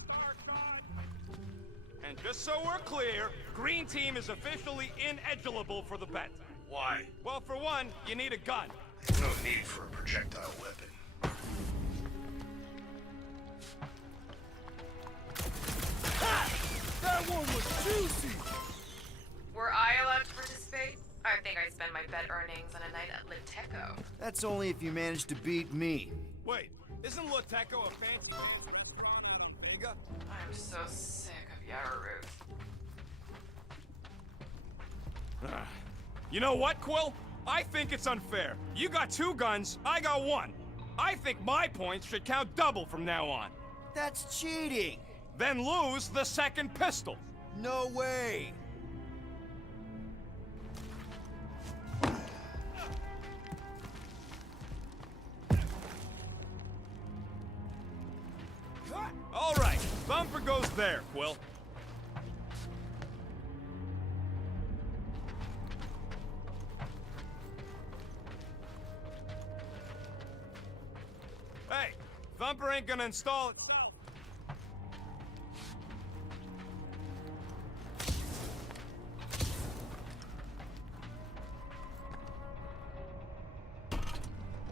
star shot. And just so we're clear, Green Team is officially ineligible for the bet. Why? Well, for one, you need a gun. No need for a projectile weapon. That one was juicy! Were I allowed to participate? I think I'd spend my bet earnings on a night at Liteco. That's only if you manage to beat me. Wait, isn't Liteco a fancy restaurant out of Vega? I'm so sick of Yara Ruth. You know what, Quill? I think it's unfair. You got 2 guns, I got 1. I think my points should count double from now on. That's cheating! Then lose the second pistol. No way! All right, Thumper goes there, Quill. Hey, Thumper ain't gonna install it.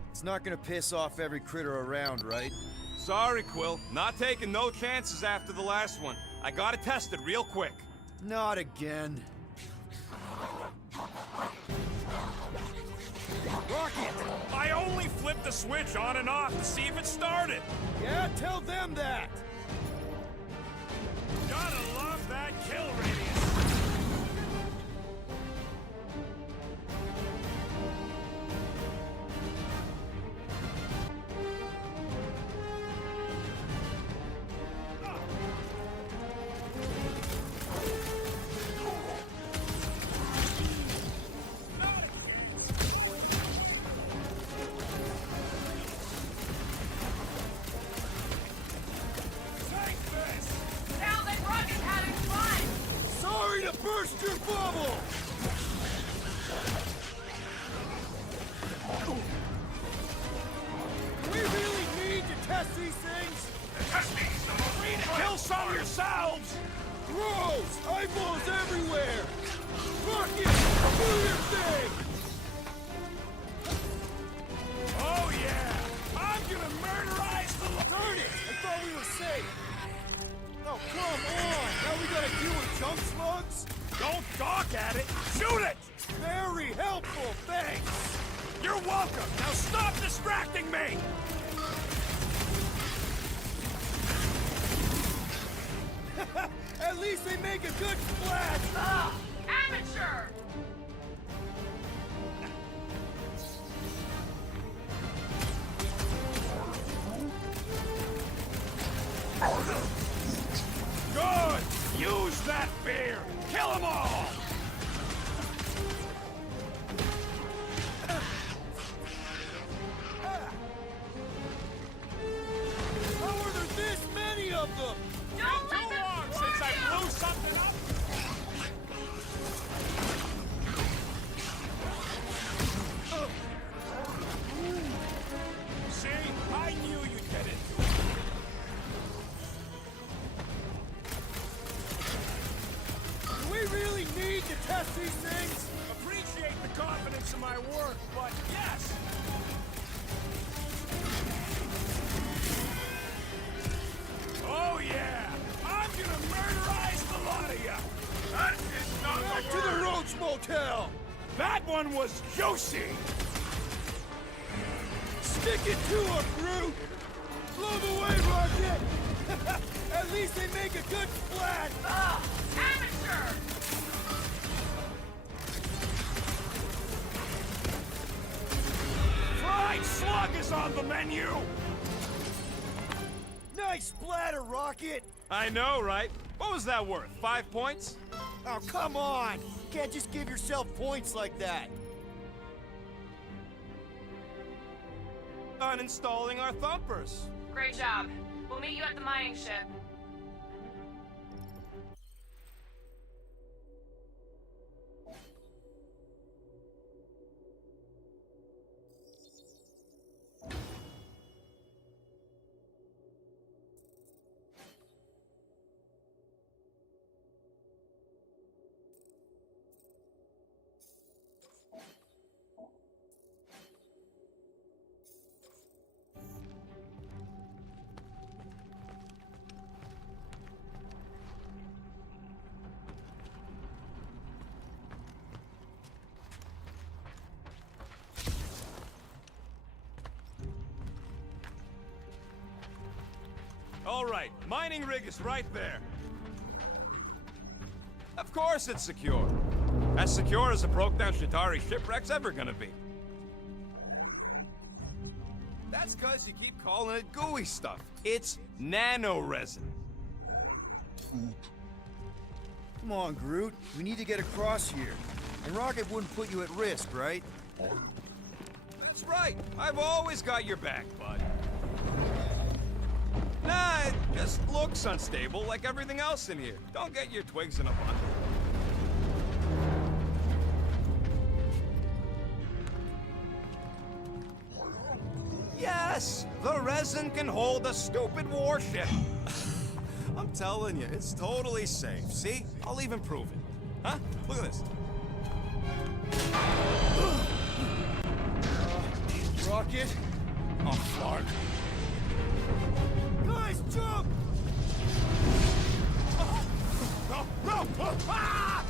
It's not gonna piss off every critter around, right? Sorry, Quill. Not taking no chances after the last one. I gotta test it real quick. Not again. Rocket! I only flipped the switch on and off to see if it started. Yeah, tell them that! Gotta love that kill radius. Take this! Sounds like Rocket's having fun! Sorry to burst your bubble! Do we really need to test these things? Test me, so free to kill some yourselves! Gross! Eyeballs everywhere! Rocket! Do your thing! Oh yeah! I'm gonna murderize the Darn it! I thought we were safe! Oh, come on! Now we gotta deal with junk slugs? Don't gawk at it! Shoot it! Very helpful, thanks! You're welcome! Now stop distracting me! At least they make a good splash! Ugh! Amateur! Good! Use that fear! Kill them all! How are there this many of them? Don't let Too them long swarm since I you! blew something up! See? I knew you'd get into it. Do we really need to test these things? Appreciate the confidence in my work, but yes! Oh yeah! I'm gonna murderize the lot of ya! That is not Back the to the word. Roach Motel! That one was juicy! Stick it to a Groot! Blow the way, Rocket! At least they make a good splash! Ugh! Amateur! Fried slug is on the menu! Nice splatter, Rocket! I know, right? What was that worth? 5 points? Oh, come on! Can't just give yourself points like that! Uninstalling our thumpers. Great job. We'll meet you at the mining ship. All right, mining rig is right there. Of course it's secure. As secure as a broke-down Shatari shipwreck's ever gonna be. That's because you keep calling it gooey stuff. It's nano-resin. Come on, Groot. We need to get across here. And Rocket wouldn't put you at risk, right? That's right. I've always got your back, bud. Nah, it just looks unstable like everything else in here. Don't get your twigs in a bundle. Yes, the resin can hold a stupid warship. I'm telling you, it's totally safe. See? I'll even prove it. Huh? Look at this. Rocket? Oh, Flark. Guys, jump! No! No! Ah!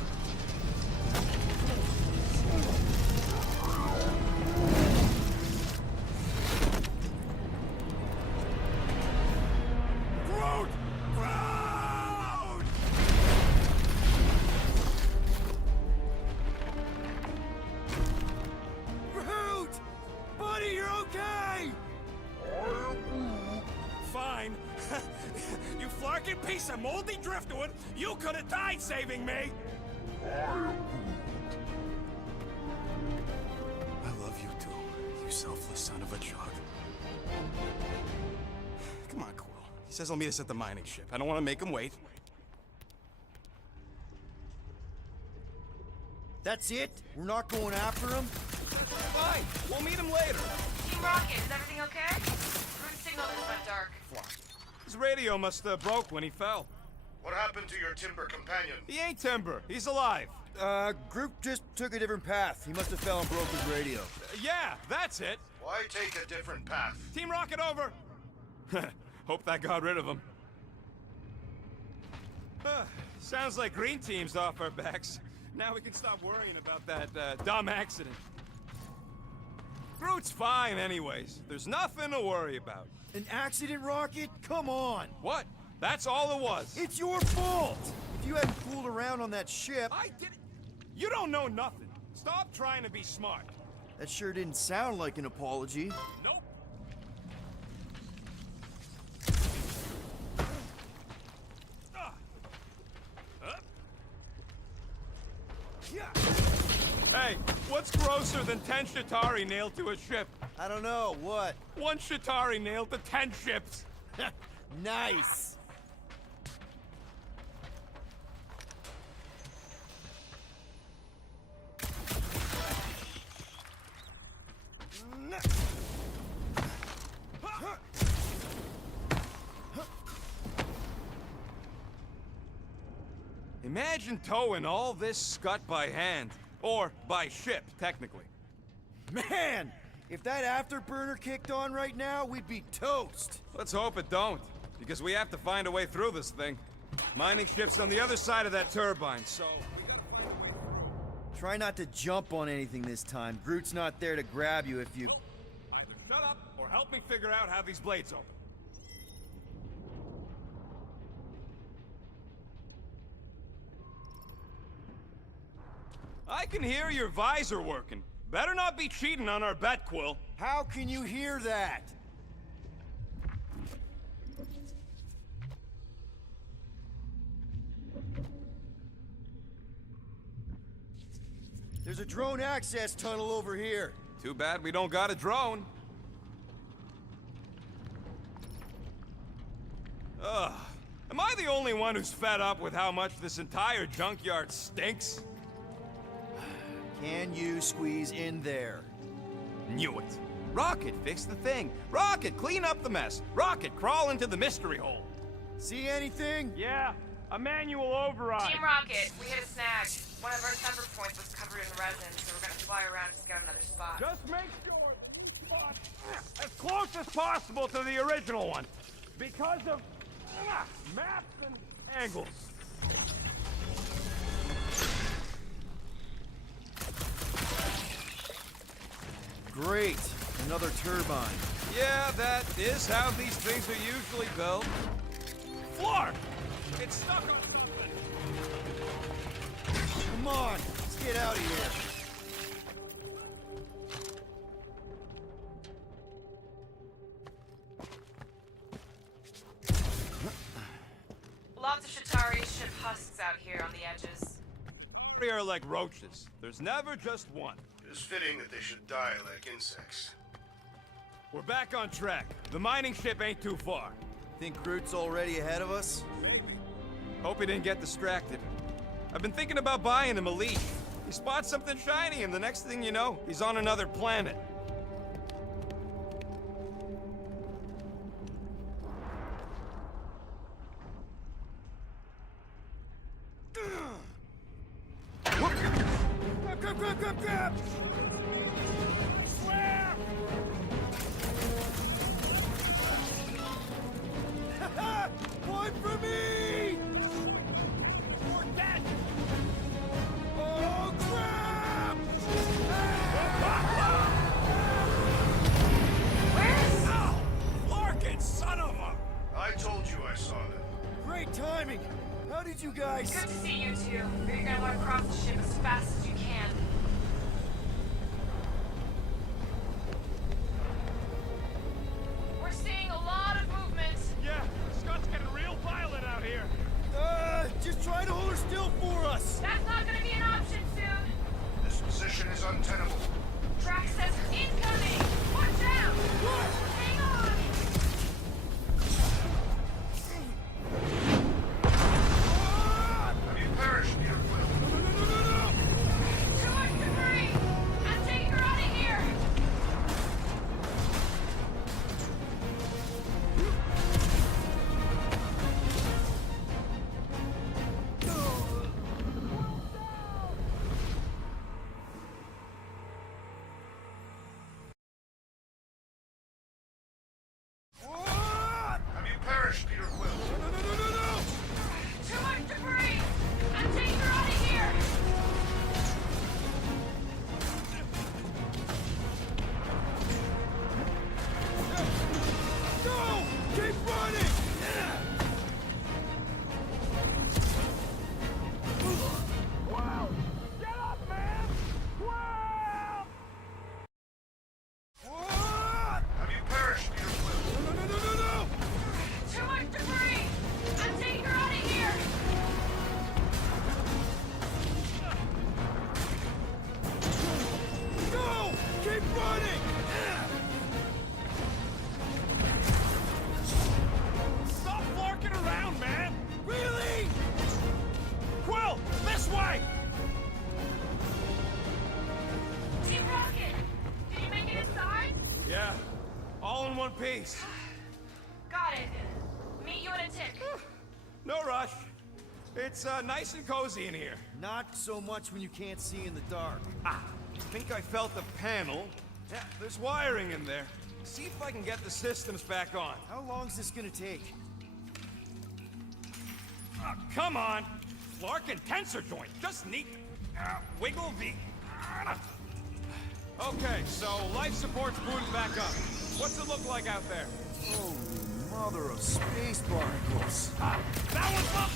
piece of moldy driftwood, you could have died saving me! I love you too, you selfless son of a chug. Come on, Quill. He says he'll meet us at the mining ship. I don't want to make him wait. That's it? We're not going after him? Fine, we'll meet him later. Team Rocket, is everything okay? Root signal just went dark. His radio must have broke when he fell. What happened to your timber companion? He ain't Timber. He's alive. Groot just took a different path. He must have fell and broke his radio. Yeah, that's it. Why take a different path? Team Rocket over. Hope that got rid of him. Sounds like Green Team's off our backs. Now we can stop worrying about that dumb accident. Groot's fine anyways. There's nothing to worry about. An accident, Rocket? Come on! What? That's all it was. It's your fault! If you hadn't fooled around on that ship... I did it. You don't know nothing. Stop trying to be smart. That sure didn't sound like an apology. Nope. Hey, what's grosser than 10 Shatari nailed to a ship? I don't know, what? 1 Shatari nailed to 10 ships. Nice! Imagine towing all this scut by hand. Or by ship, technically. Man! If that afterburner kicked on right now, we'd be toast! Let's hope it don't, because we have to find a way through this thing. Mining ship's on the other side of that turbine, so... Try not to jump on anything this time. Groot's not there to grab you if you... Shut up, or help me figure out how these blades open. I can hear your visor working. Better not be cheating on our bet, Quill. How can you hear that? There's a drone access tunnel over here. Too bad we don't got a drone. Ugh. Am I the only one who's fed up with how much this entire junkyard stinks? Can you squeeze in there? Knew it. Rocket, fix the thing. Rocket, clean up the mess. Rocket, crawl into the mystery hole. See anything? Yeah, a manual override. Team Rocket, we hit a snag. One of our summer points was covered in resin, so we're gonna fly around to scout another spot. Just make sure you spot as close as possible to the original one. Because of maps and angles. Great. Another turbine. Yeah, that is how these things are usually built. Floor! It's stuck up. Come on, let's get out of here. Lots of Shatari ship husks out here on the edges. They are like roaches. There's never just one. It is fitting that they should die like insects. We're back on track. The mining ship ain't too far. Think Groot's already ahead of us? Hope he didn't get distracted. I've been thinking about buying him a leash. He spots something shiny, and the next thing you know, he's on another planet. Grab! Swear! One for me! We're dead! Oh, crap! Where's... Ow! Larkin, son of a... I told you I saw them. Great timing! How did you guys... Good to see you two. But you're gonna want to cross the ship as fast as you can. We're seeing a lot of movement. Yeah, Scott's getting real violent out here. position is untenable. Drax says incoming! Watch out! Hang on! Have you perished, Peter Quill? Too much debris! I'm taking her out of here! Have you perished, Peter Quill? Too much debris! I'm taking her out of here! Go! Keep running! Wow! Get up, man! Wow! Have you perished, Peter Quill? Too much debris! I'm taking her out of here! Go! Keep running! Stop larking around, man! Really? Quill, this way! Team Rocket! Did you make it inside? Yeah, all in one piece. Got it. Meet you in a tick. No rush. It's nice and cozy in here. Not so much when you can't see in the dark. Ah, I think I felt the panel. Yeah, there's wiring in there. See if I can get the systems back on. How long's this gonna take? Come on! Larkin tensor joint, just neat. Wiggle the... Okay, so life support's booted back up. What's it look like out there? Oh, mother of space barnacles. That one's up!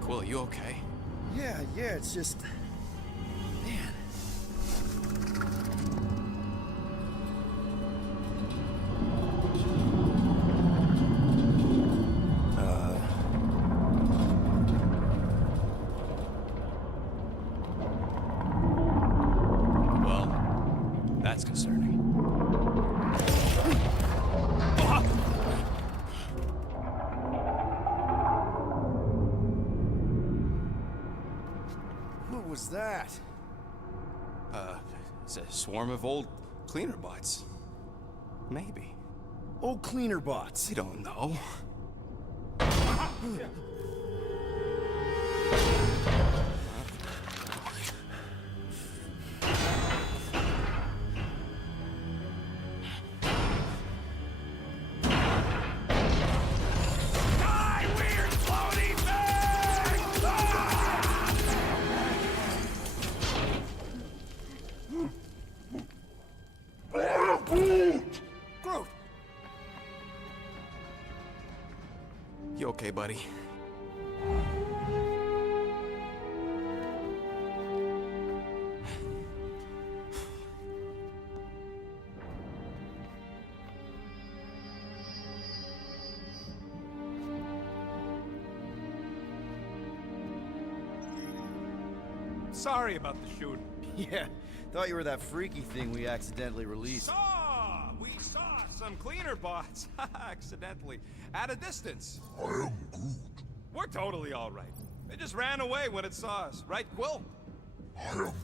Quill, you okay? Yeah, it's just... Man. Well, that's concerning. What was that? It's a swarm of old cleaner bots. Maybe. Oh, cleaner bots. I don't know. Die, weird floating thing! Groot! You okay, buddy? Sorry about the shooting. Yeah, thought you were that freaky thing we accidentally released. We saw some cleaner bots, accidentally, at a distance. I am Groot. We're totally all right. They just ran away when it saw us, right, Quill? I am Groot.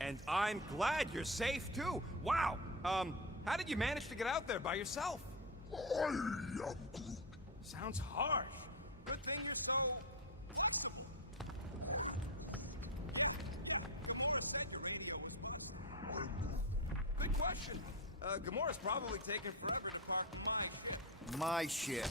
And I'm glad you're safe too. Wow. How did you manage to get out there by yourself? I am Groot. Sounds harsh. Good thing you're so. Set your radio. Good question. Gamora's probably taken forever to talk to my ship. My shit.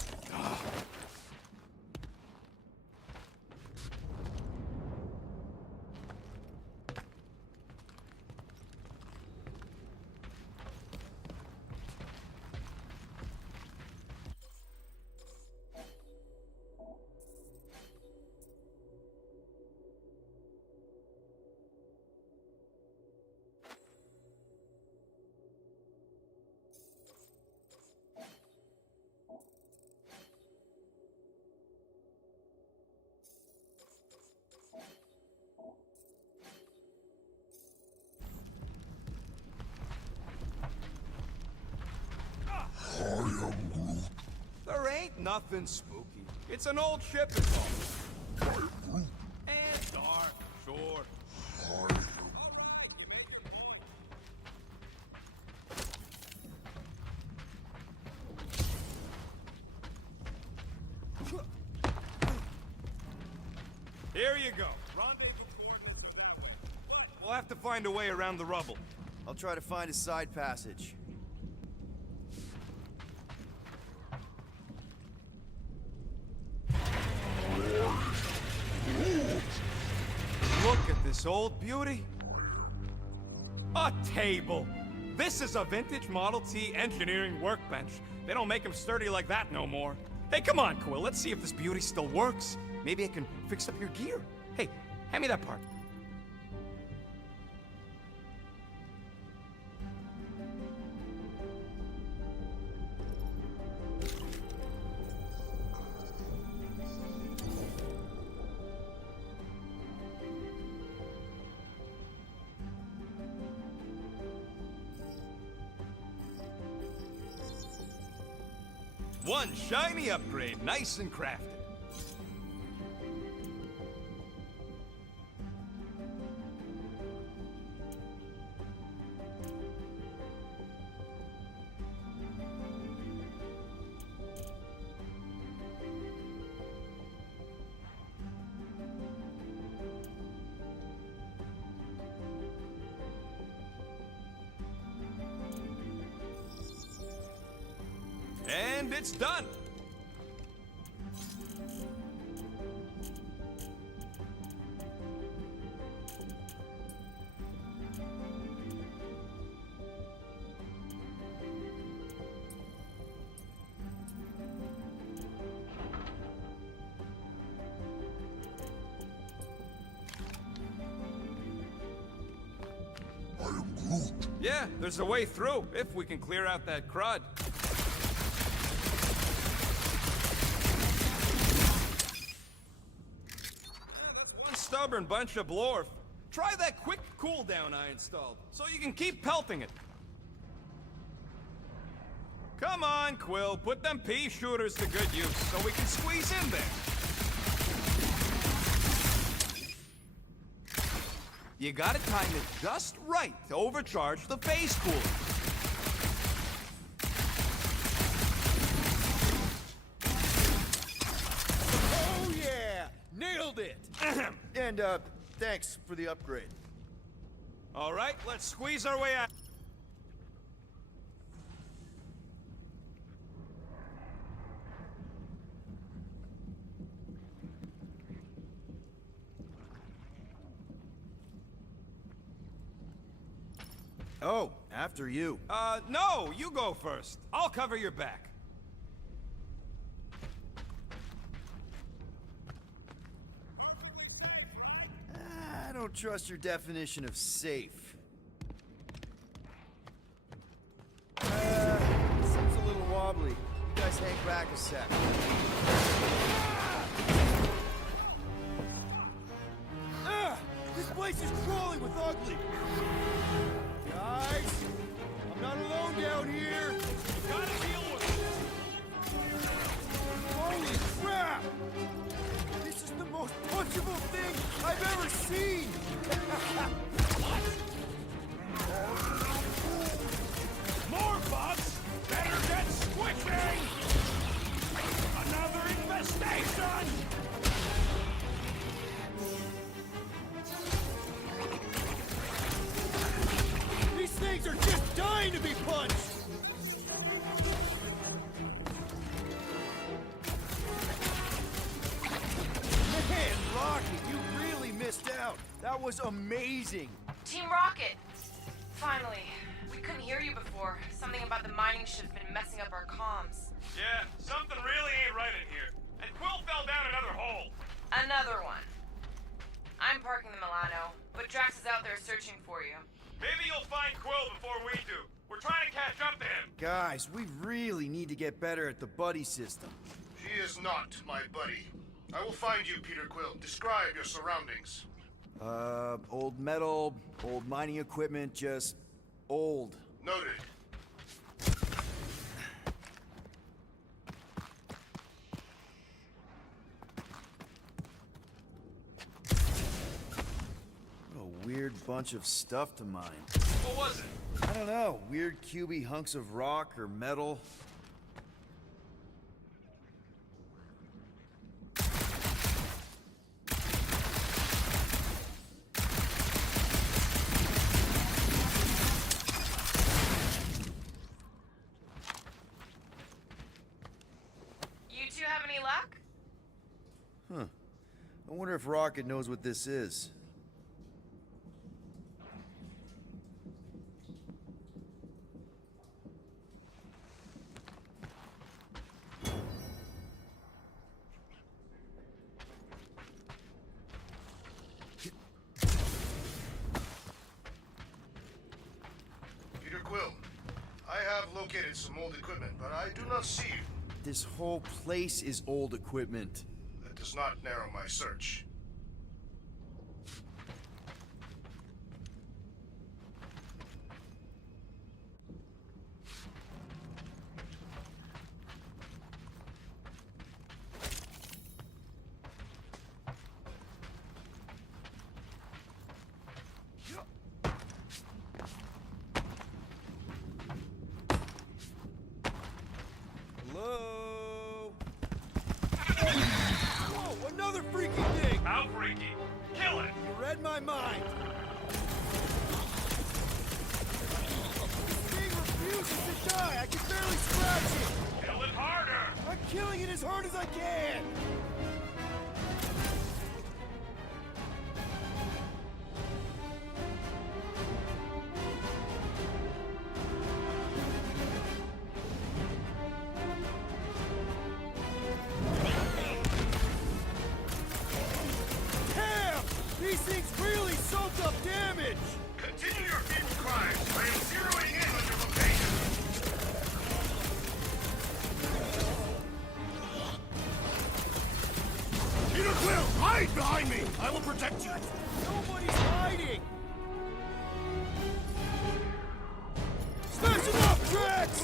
nothing spooky. It's an old ship is all. And dark, sure. Here you go. We'll have to find a way around the rubble. I'll try to find a side passage. Look at this old beauty. A table. This is a vintage Model T engineering workbench. They don't make them sturdy like that no more. Hey, come on, Quill. Let's see if this beauty still works. Maybe I can fix up your gear. Hey, hand me that part. One shiny upgrade, nice and crafted. And it's done. I am Groot. Yeah, there's a way through, if we can clear out that crud. One stubborn bunch of blorf. Try that quick cooldown I installed, so you can keep pelting it. Come on, Quill, put them pea shooters to good use, so we can squeeze in there. You gotta time it just right to overcharge the phase cooler. Oh yeah! Nailed it! And, thanks for the upgrade. All right, let's squeeze our way out. Oh, after you. No, you go first. I'll cover your back. I don't trust your definition of safe. Seems a little wobbly. You guys hang back a sec. This place is crawling with ugly. Guys, I'm not alone down here. You gotta deal with it. Holy crap! This is the most punchable thing I've ever seen. More bugs! Better get squishing! Another infestation! These things are just dying to be punched. Man, Rocket, you really missed out. That was amazing. Team Rocket! Finally. We couldn't hear you before. Something about the mining ship's been messing up our comms. Yeah, something really ain't right in here. And Quill fell down another hole. Another one. I'm parking the Milano, but Drax is out there searching for you. Maybe you'll find Quill before we do. We're trying to catch up to him. Guys, we really need to get better at the buddy system. She is not my buddy. I will find you, Peter Quill. Describe your surroundings. Old metal, old mining equipment, just old. Noted. weird bunch of stuff to mine. What was it? I don't know, weird cubey hunks of rock or metal. You two have any luck? Huh. I wonder if Rocket knows what this is. Peter Quill, I have located some old equipment, but I do not see you. This whole place is old equipment. That does not narrow my search. Hello? Whoa, another freaky thing! How freaky? Kill it! You read my mind! This thing refuses to die! I can barely scratch it! Kill it harder! I'm killing it as hard as I can! Damn! These things really soaked up damage! Continue your feeble cries. I am zeroing in on your location. Peter Quill, hide behind me! I will protect you. Nobody's hiding! Smash it up, Drax!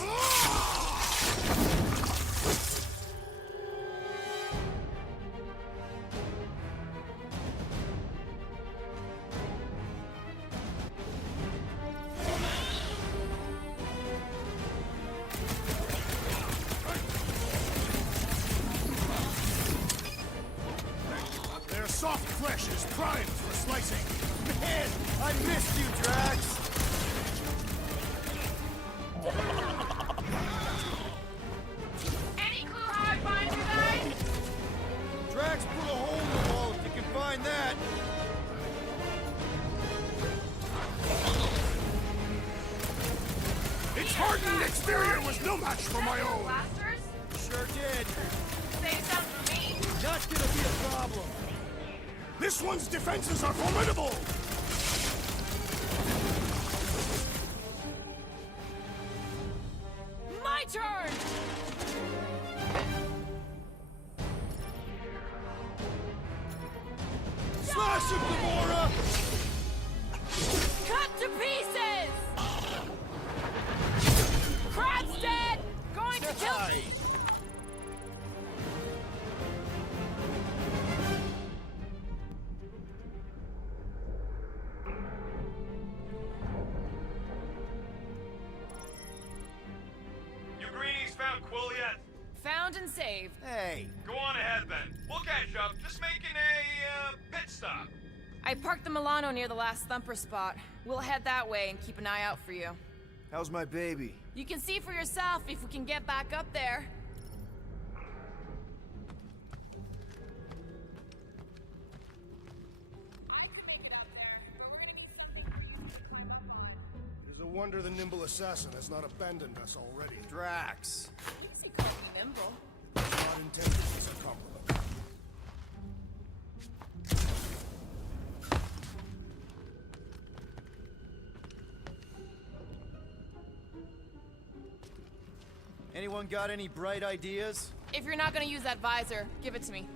Their soft flesh is primed for slicing. Man, I missed you, Drax! Any clue how I find you guys? Drax put a hole in the wall if you can find that! Its hardened exterior was no match for my own. Blasters? Sure did. Save some for me. Not gonna be a problem. This one's defenses are formidable. My turn! Slash him, Gamora! Cut to pieces! Crab's dead! Going to kill... Hi. You greenies found Quill yet? Found and saved. Hey, Go on ahead then. We'll catch up. Just making a, pit stop. I parked the Milano near the last thumper spot. We'll head that way and keep an eye out for you. how's my baby? You can see for yourself if we can get back up there. It is a wonder the nimble assassin has not abandoned us already. Drax. He called me nimble. Not intended as a compliment. Anyone got any bright ideas? If you're not gonna use that visor, give it to me.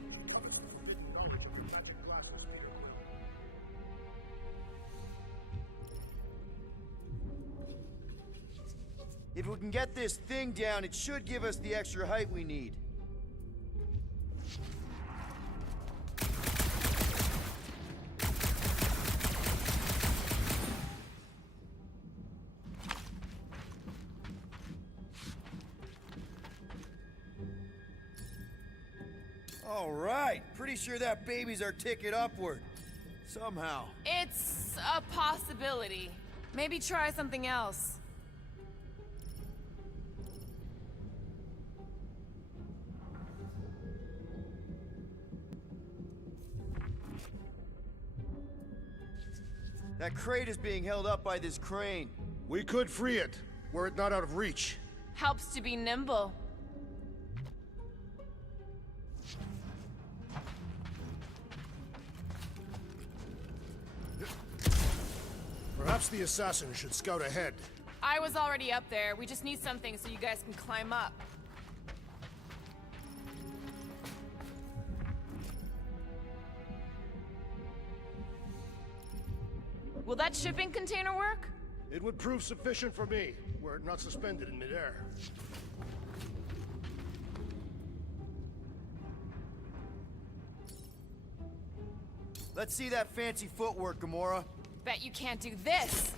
If we can get this thing down, it should give us the extra height we need. All right, pretty sure that baby's our ticket upward. Somehow. It's a possibility. Maybe try something else. That crate is being held up by this crane. We could free it, were it not out of reach. Helps to be nimble. Perhaps the assassin should scout ahead. I was already up there. We just need something so you guys can climb up. Will that shipping container work? It would prove sufficient for me, were it not suspended in midair. Let's see that fancy footwork, Gamora. Bet you can't do this.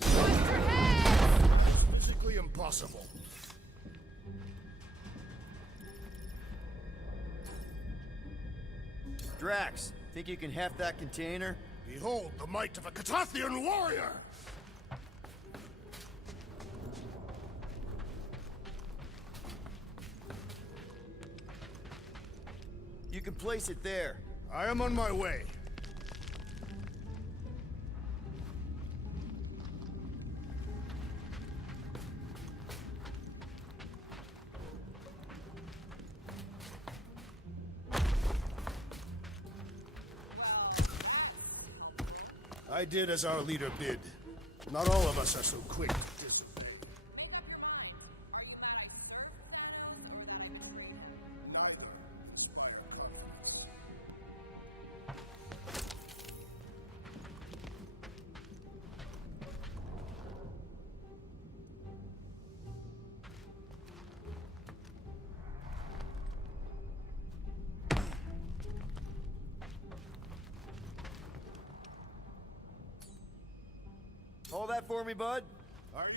Twist your head! Physically impossible. Drax, think you can heft that container? Behold the might of a Catathian warrior! You can place it there. I am on my way. I did as our leader bid. Not all of us are so quick. Hold that for me, bud. All right.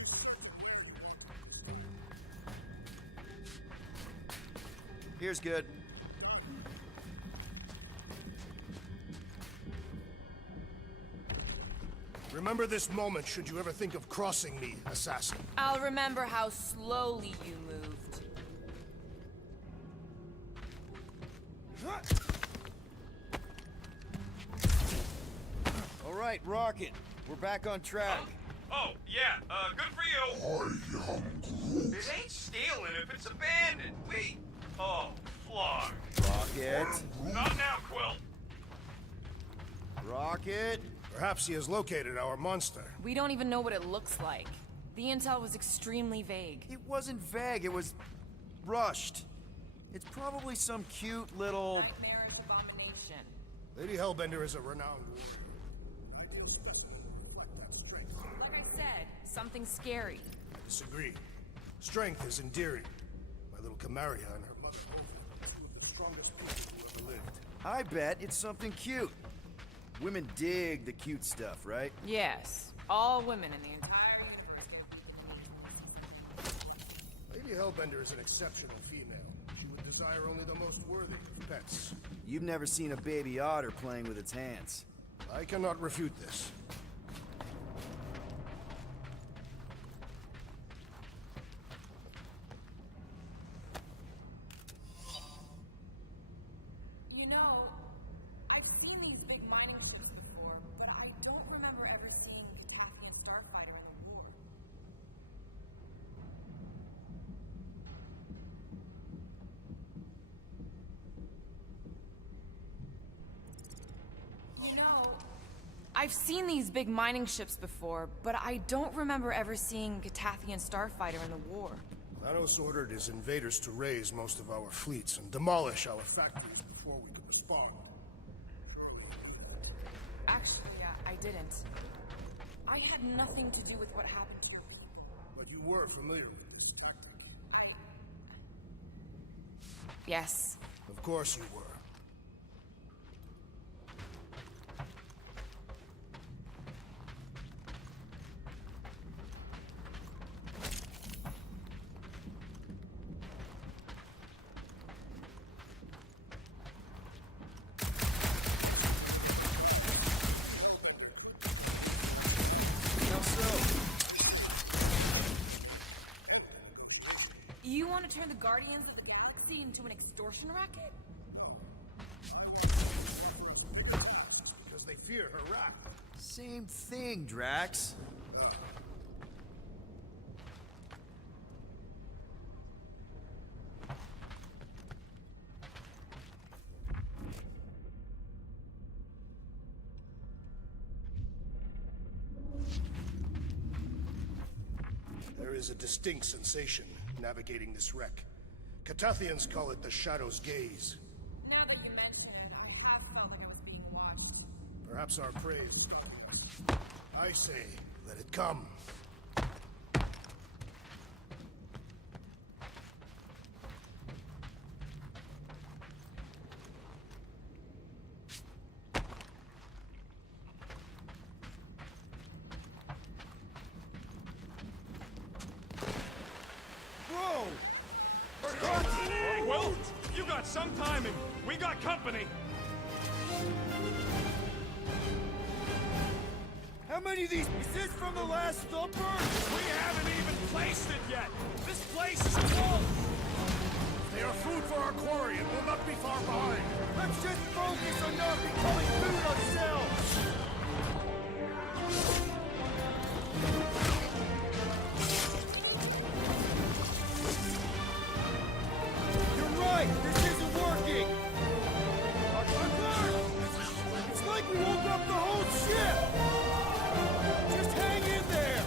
Here's good. Remember this moment should you ever think of crossing me, assassin. I'll remember how slowly you moved. All right, Rocket. We're back on track. Oh, yeah, good for you. I am Groot. It ain't stealing if it's abandoned. Wait. Oh, Flark. Rocket. Not now, Quill. Rocket. Perhaps he has located our monster. We don't even know what it looks like. The intel was extremely vague. It wasn't vague, it was rushed. It's probably some cute little... Nightmare's abomination. Lady Hellbender is a renowned warrior. Like I said, something scary. Disagree. Strength is endearing. My little Camaria and her mother both are two of the strongest people who ever lived. I bet it's something cute. Women dig the cute stuff, right? Yes, all women in the entire... Lady Hellbender is an exceptional female. She would desire only the most worthy of pets. You've never seen a baby otter playing with its hands. I cannot refute this. You know, I've seen these big mining ships before, but I don't remember ever seeing a Captain Starfighter before. You know, I've seen these big mining ships before, but I don't remember ever seeing Catathian Starfighter in the war. Thanos ordered his invaders to raise most of our fleets and demolish our factories before we could respond. Actually, I didn't. I had nothing to do with what happened. But you were familiar with it. Yes. Of course you were. want to turn the Guardians of the Galaxy into an extortion racket? Because they fear her wrath. Same thing, Drax. There is a distinct sensation navigating this wreck. Catathians call it the Shadow's Gaze. Now that you mention it, I have felt like I was being watched. Perhaps our praise. I say, let it come. Whoa! Well, you got some timing. We got company. How many of these? Is this from the last thumper? We haven't even placed it yet. This place is full. They are food for our quarry and will not be far behind. Let's just focus on not becoming food ourselves! You're right! This isn't working! It's like we woke up the whole ship! Just hang in there!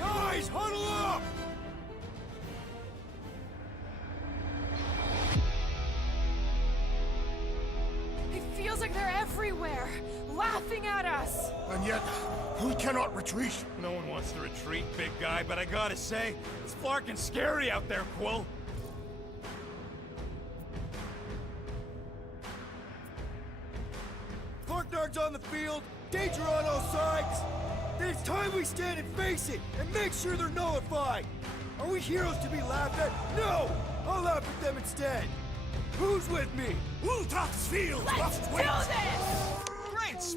Guys, huddle up! It feels like they're everywhere, laughing at us. And yet, we cannot retreat. No one wants to retreat, big guy, but I gotta say, it's flarkin' scary out there, Quill. Clarknard's on the field, danger on all sides. Then it's time we stand and face it, and make sure they're nullified. Are we heroes to be laughed at? No! I'll laugh at them instead. Who's with me? Ultra's field Let's must do wait. this! Great!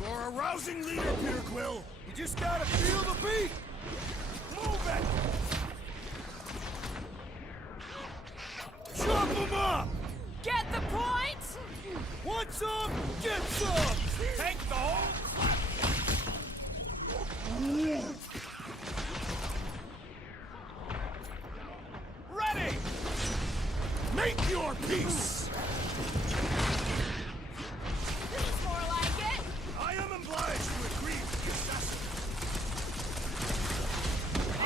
You're a rousing leader, Peter Quill. You just gotta feel the beat! Move it! Chop 'em up! Get the point? Want some? Get some! Take the whole Ready! Make your peace! This is more like it. I am obliged to agree with the assassin.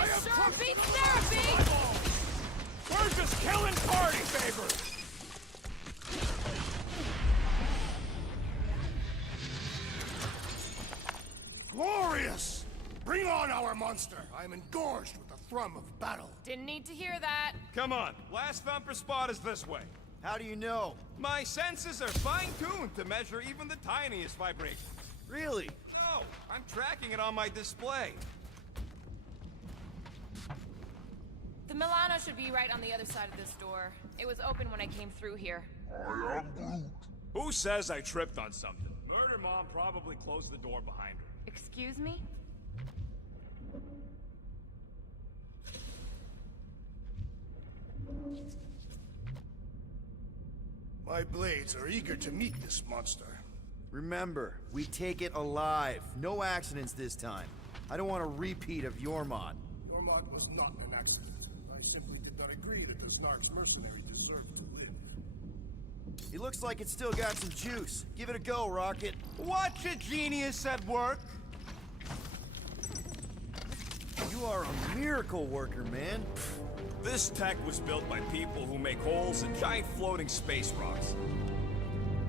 This sure beats therapy. We're just killing party favors! Glorious! Bring on our monster. I am engorged with the thrum of battle. Didn't need to hear that. Come on, last thumper spot is this way. How do you know? My senses are fine-tuned to measure even the tiniest vibration. Really? Oh, I'm tracking it on my display. The Milano should be right on the other side of this door. It was open when I came through here. I am Groot. Who says I tripped on something? Murder Mom probably closed the door behind her. Excuse me? My blades are eager to meet this monster. Remember, we take it alive. No accidents this time. I don't want a repeat of Yormont. Ormond was not an accident. I simply did not agree that the Snark's mercenary deserved to live. It looks like it's still got some juice. Give it a go, Rocket. Watch a genius at work! You are a miracle worker, man. This tech was built by people who make holes in giant floating space rocks.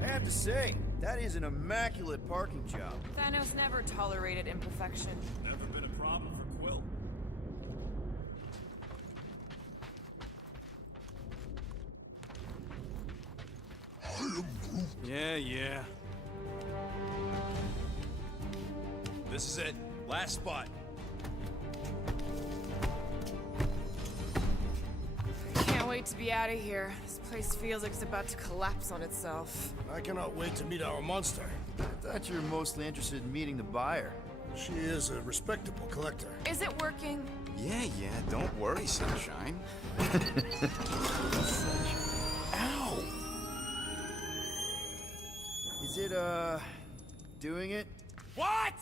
I have to say, that is an immaculate parking job. Thanos never tolerated imperfection. Never been a problem for Quill. Yeah. This is it. Last spot. Can't wait to be out of here. This place feels like it's about to collapse on itself. I cannot wait to meet our monster. I thought you were mostly interested in meeting the buyer. She is a respectable collector. Is it working? Yeah, don't worry, Sunshine. Ow! Is it, doing it? What?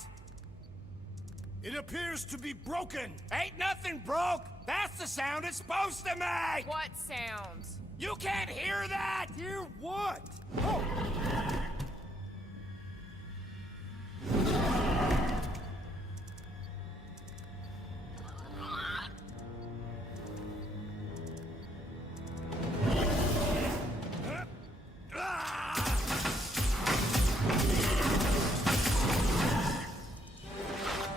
It appears to be broken. Ain't nothing broke! That's the sound it's supposed to make! What sound? You can't hear that! Hear what?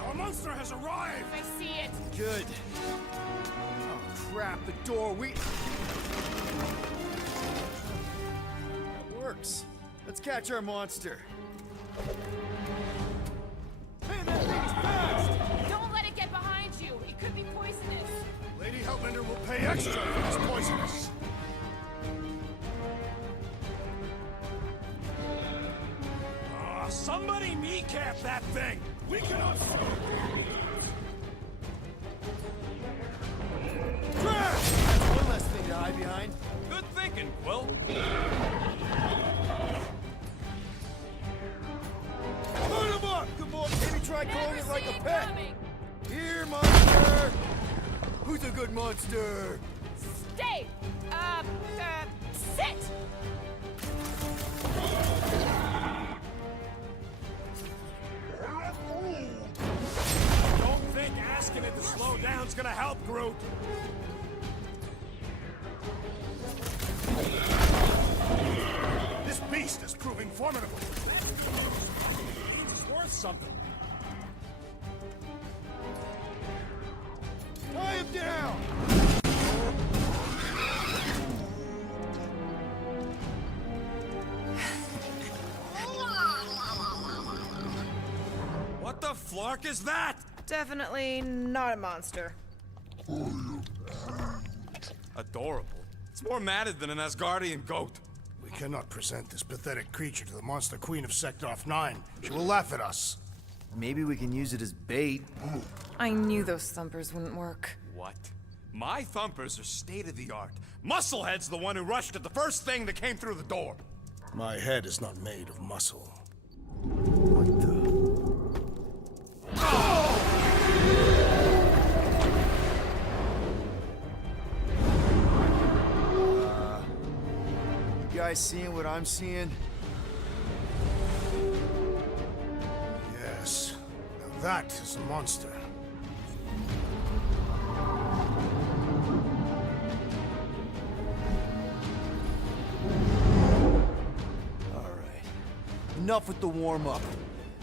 Our monster has arrived. I see it. Good. Oh, crap, the door, That works. Let's catch our monster. Man, that thing's fast! Don't let it get behind you. It could be poisonous. Lady Hellbender will pay extra for this poisonous. Somebody kneecap that thing! We cannot... Trash! That's one less thing to hide behind. Good thinking, Quill. Put him up! Good boy. Maybe try calling Never it like see a it pet. coming. Here, monster! Who's a good monster? Stay. Sit. Don't think asking it to slow down's gonna help, Groot. This beast is proving formidable. It's worth something. Tie him down! What the flark is that? Definitely not a monster. Adorable. It's more matted than an Asgardian goat. We cannot present this pathetic creature to the monster queen of Sector 9. She will laugh at us. Maybe we can use it as bait. I knew those thumpers wouldn't work. What? My thumpers are state-of-the-art. Musclehead's the one who rushed at the first thing that came through the door. My head is not made of muscle. What the? You guys seeing what I'm seeing? Yes. Now that is a monster. All right. Enough with the warm-up.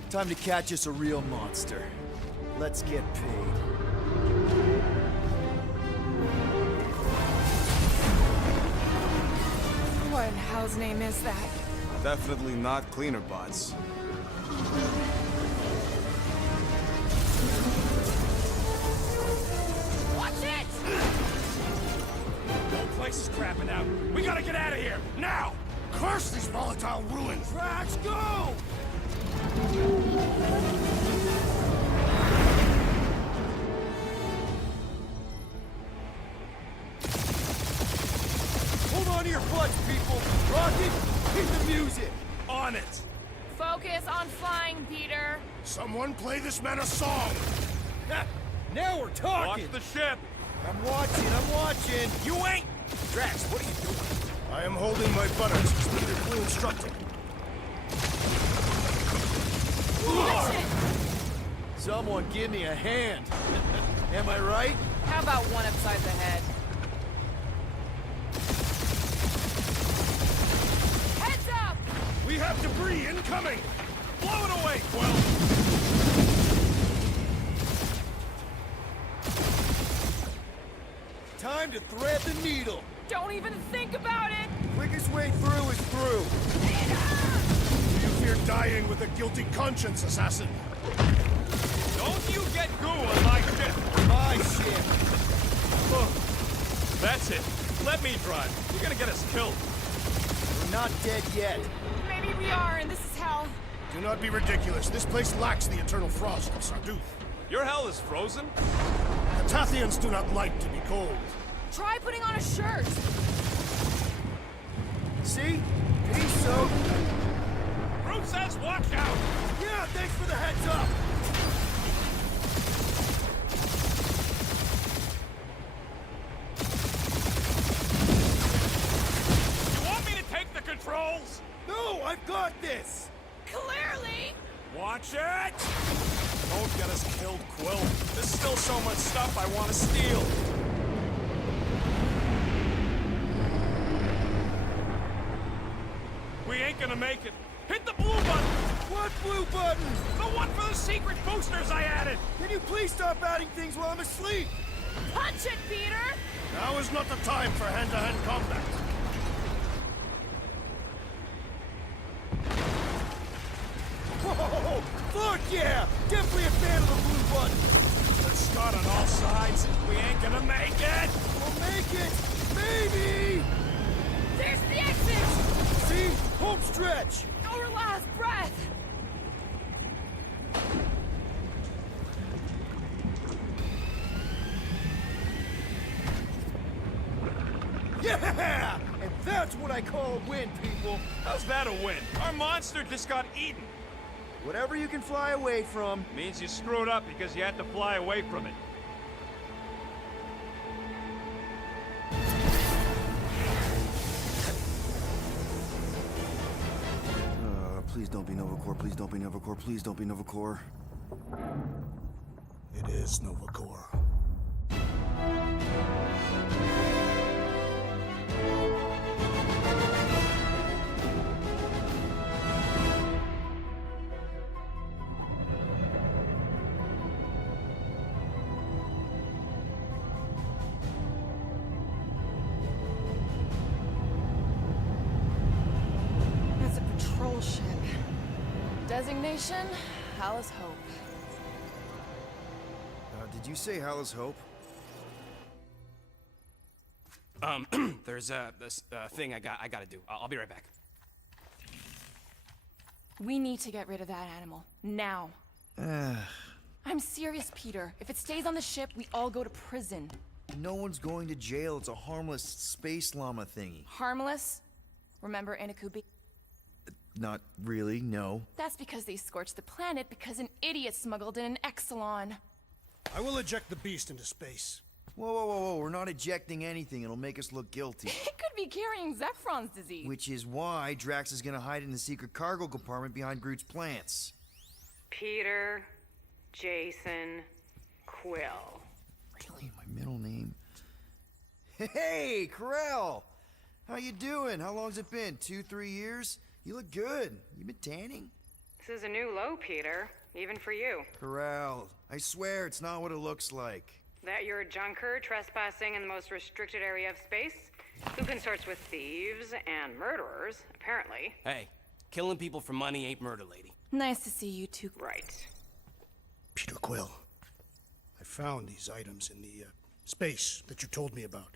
Time to catch us a real monster. Let's get paid. What in hell's name is that? Definitely not cleaner bots. Watch it! The whole place is crapping out. We gotta get out of here, now! Curse these volatile ruins! Drax, go! Hold on to your butts, people! Rocket, hit the music! On it! Focus on flying, Peter. Someone play this man a song! Now we're talking! Watch the ship! I'm watching! You ain't! Drax, what are you doing? I am holding my buttocks as Peter Quill instructed. Watch it! Someone give me a hand. Am I right? How about one upside the head? Heads up! We have debris incoming! Blow it away, Quill! Time to thread the needle. Don't even think about it! Quickest way through is through. You fear dying with a guilty conscience, assassin. Don't you get goo on my ship! My ship. Ugh. That's it. Let me drive. You're gonna get us killed. We're not dead yet. Maybe we are, and this is hell. Do not be ridiculous. This place lacks the eternal frost of Sarduth. Your hell is frozen? The Tathians do not like to be cold. Try putting on a shirt. See? He's so... Groot says watch out! Yeah, thanks for the heads up. You want me to take the controls? No, I've got this. Clearly! Watch it! Don't get us killed, Quill. There's still so much stuff I want to steal. We ain't gonna make it. Hit the blue button! What blue button? The one for the secret boosters I added! Can you please stop adding things while I'm asleep? Punch it, Peter! Now is not the time for hand-to-hand combat. Whoa! Fuck yeah! Definitely a fan of the blue button. Let's start on all sides. We ain't gonna make it! We'll make it! Maybe! There's the exit! See? Home stretch! Our last breath! Yeah! And that's what I call a win, people. How's that a win? Our monster just got eaten. Whatever you can fly away from. Means you screwed up because you had to fly away from it. Please don't be Novacore, please don't be Novacore, please don't be Novacore. It is Novacore. It's a patrol ship. Designation, Alice Hope. Did you say Hala's Hope? There's this thing I gotta do. I'll be right back. We need to get rid of that animal. Now. I'm serious, Peter. If it stays on the ship, we all go to prison. No one's going to jail. It's a harmless space llama thingy. Harmless? Remember Inakubi? Not really, no. That's because they scorched the planet because an idiot smuggled in an Exelon. I will eject the beast into space. Whoa, whoa, whoa, whoa. We're not ejecting anything. It'll make us look guilty. It could be carrying Zephron's disease. Which is why Drax is gonna hide in the secret cargo compartment behind Groot's plants. Peter, Jason, Quill. Really? My middle name? Hey, Corell! How you doing? How long's it been? 2-3 years? You look good. You been tanning? This is a new low, Peter. Even for you. Corral, I swear it's not what it looks like. That you're a junker trespassing in the most restricted area of space? Who consorts with thieves and murderers, apparently. Hey, killing people for money ain't murder, lady. Nice to see you two. Right. Peter Quill, I found these items in the space that you told me about.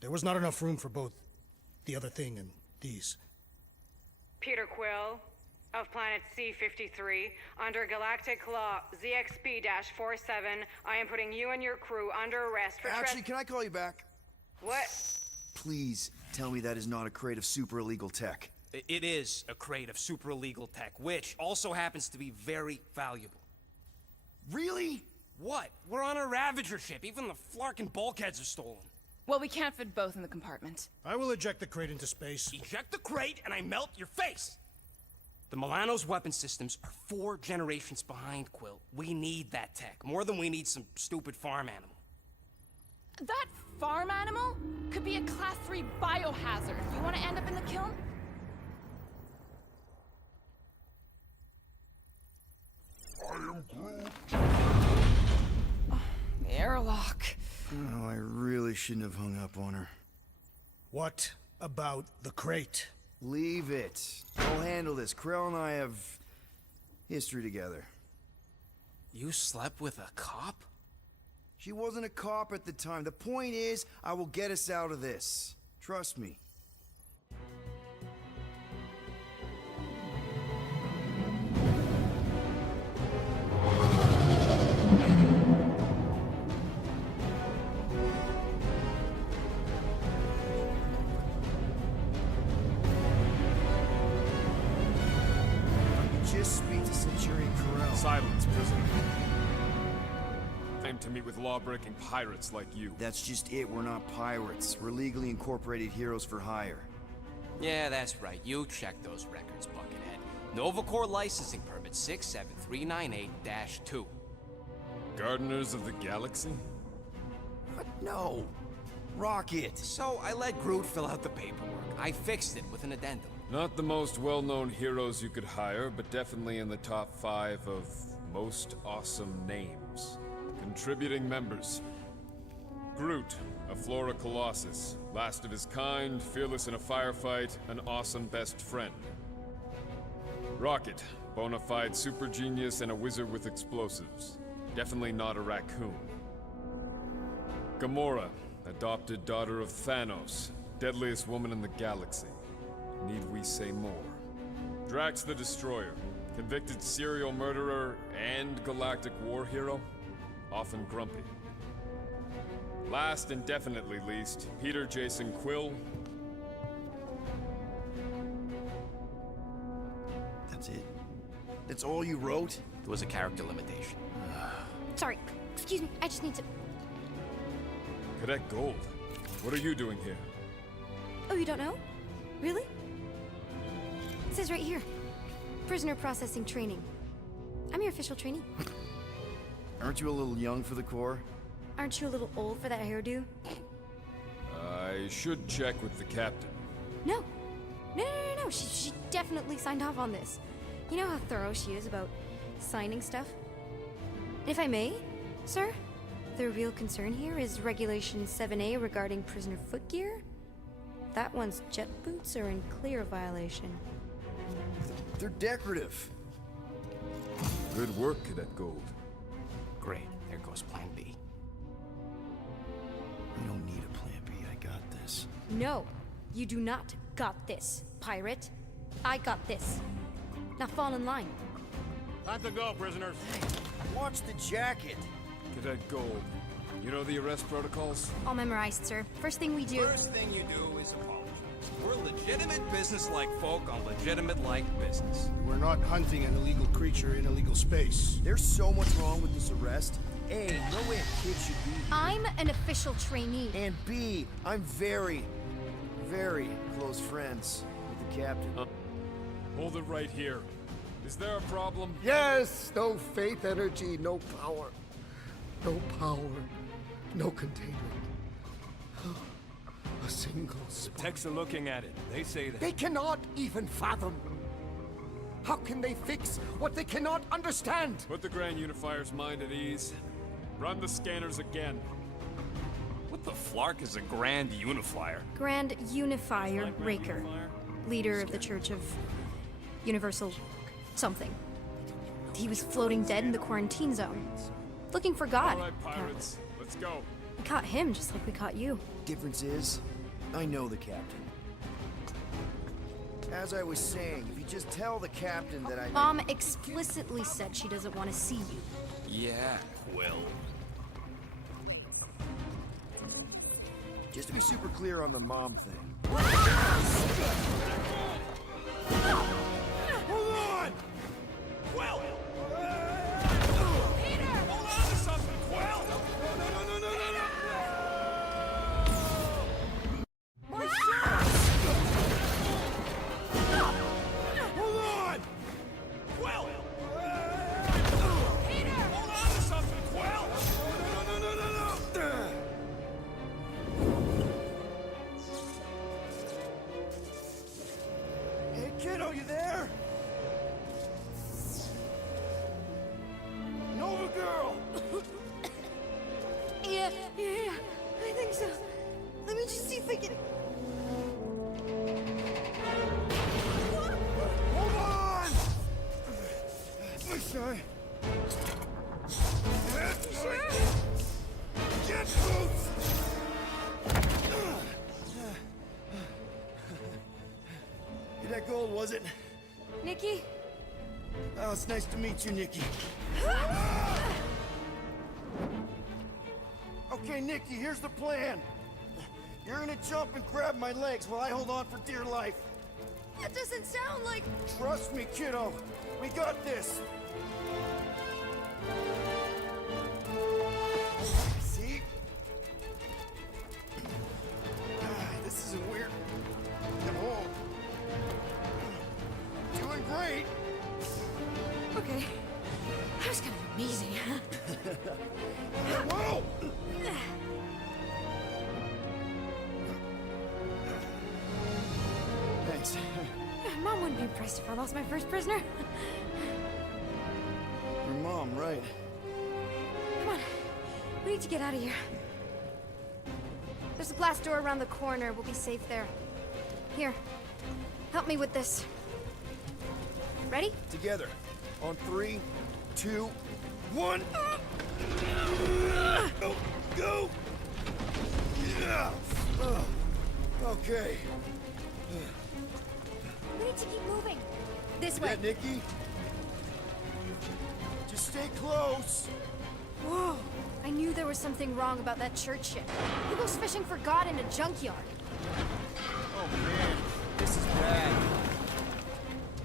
There was not enough room for both the other thing and these. Peter Quill, of planet C-53, under Galactic Law ZXB-47, I am putting you and your crew under arrest for Actually, can I call you back? What? Please tell me that is not a crate of super illegal tech. It is a crate of super illegal tech, which also happens to be very valuable. Really? What? We're on a Ravager ship. Even the flarkin' bulkheads are stolen. Well, we can't fit both in the compartment. I will eject the crate into space. Eject the crate and I melt your face! The Milano's weapon systems are 4 generations behind, Quill. We need that tech, more than we need some stupid farm animal. That farm animal could be a Class 3 biohazard. You want to end up in the kiln? I am Groot. Airlock. Oh, I really shouldn't have hung up on her. What About the crate. Leave it. I'll handle this. Krell and I have history together. You slept with a cop? She wasn't a cop at the time. The point is, I will get us out of this. Trust me. Just speak to Centurion Corell. Silence, prisoner. Time to meet with law-breaking pirates like you. That's just it. We're not pirates. We're legally incorporated heroes for hire. Yeah, that's right. You checked those records, Buckethead. Novacore licensing permit 67398-2. Gardeners of the Galaxy? What? No. Rocket. So I let Groot fill out the paperwork. I fixed it with an addendum. Not the most well-known heroes you could hire, but definitely in the top 5 of most awesome names. Contributing members. Groot, a Flora Colossus. Last of his kind, fearless in a firefight, an awesome best friend. Rocket, bona fide super genius and a wizard with explosives. Definitely not a raccoon. Gamora, adopted daughter of Thanos, deadliest woman in the galaxy. Need we say more? Drax the Destroyer, convicted serial murderer and galactic war hero, often grumpy. Last and definitely least, Peter Jason Quill. That's it? That's all you wrote? There was a character limitation. Sorry, excuse me, I just need to. Cadet Gold, what are you doing here? Oh, you don't know? Really? It says right here prisoner processing training. I'm your official trainee. Aren't you a little young for the Corps? Aren't you a little old for that hairdo? I should check with the captain. No. No. She definitely signed off on this. You know how thorough she is about signing stuff? And if I may, sir, the real concern here is Regulation 7A regarding prisoner footgear. That one's jet boots are in clear violation. They're decorative. Good work, Cadet Gold. Great. There goes Plan B. We don't need a plan B. I got this. No, you do not got this, pirate. I got this. Now fall in line. Time to go, prisoners. Watch the jacket. Cadet Gold, you know the arrest protocols? All memorized, sir. First thing we do. First thing you do is apologize. We're legitimate business-like folk on legitimate-like business. We're not hunting an illegal creature in illegal space. There's so much wrong with this arrest. A, no way a kid should be here. I'm an official trainee. And B, I'm very, very close friends with the captain. Hold it right here. Is there a problem? Yes, no faith energy, no power. No power, no containment. A single spark. Techs are looking at it. They say that. They cannot even fathom. How can they fix what they cannot understand? Put the Grand Unifier's mind at ease. Run the scanners again. What the flark is a Grand Unifier? Grand Unifier Raker, leader of the Church of Universal something. He was floating dead in the quarantine zone, looking for God. All right, pirates, let's go. We caught him just like we caught you. Difference is, I know the captain. As I was saying, if you just tell the captain that I... Mom explicitly said she doesn't want to see you. Yeah, Quill. Just to be super clear on the mom thing. Hold on! Quill! Peter! Hold on to something, Quill! No! My shirt! Hold on! Quill! Peter! Hold on to something, Quill! No! Hey, kiddo, you there? Nova girl! Yeah, I think so. Let me just see if I can... Nice to meet you, Nikki. Okay, Nikki, here's the plan. You're gonna jump and grab my legs while I hold on for dear life. That doesn't sound like... Trust me, kiddo. We got this. See? This isn't weird at all. Doing great. Okay. That was kind of amazing. Whoa! Thanks. Mom wouldn't be impressed if I lost my first prisoner. Your mom, right? Come on. We need to get out of here. There's a blast door around the corner. We'll be safe there. Here. Help me with this. Ready? Together. On 3, 2, 1. Go! Go! Yeah. Okay. We need to keep moving. This Yeah, way. Nikki. Just stay close. Whoa. I knew there was something wrong about that church shit. Who goes fishing for God in a junkyard? Oh man, this is bad.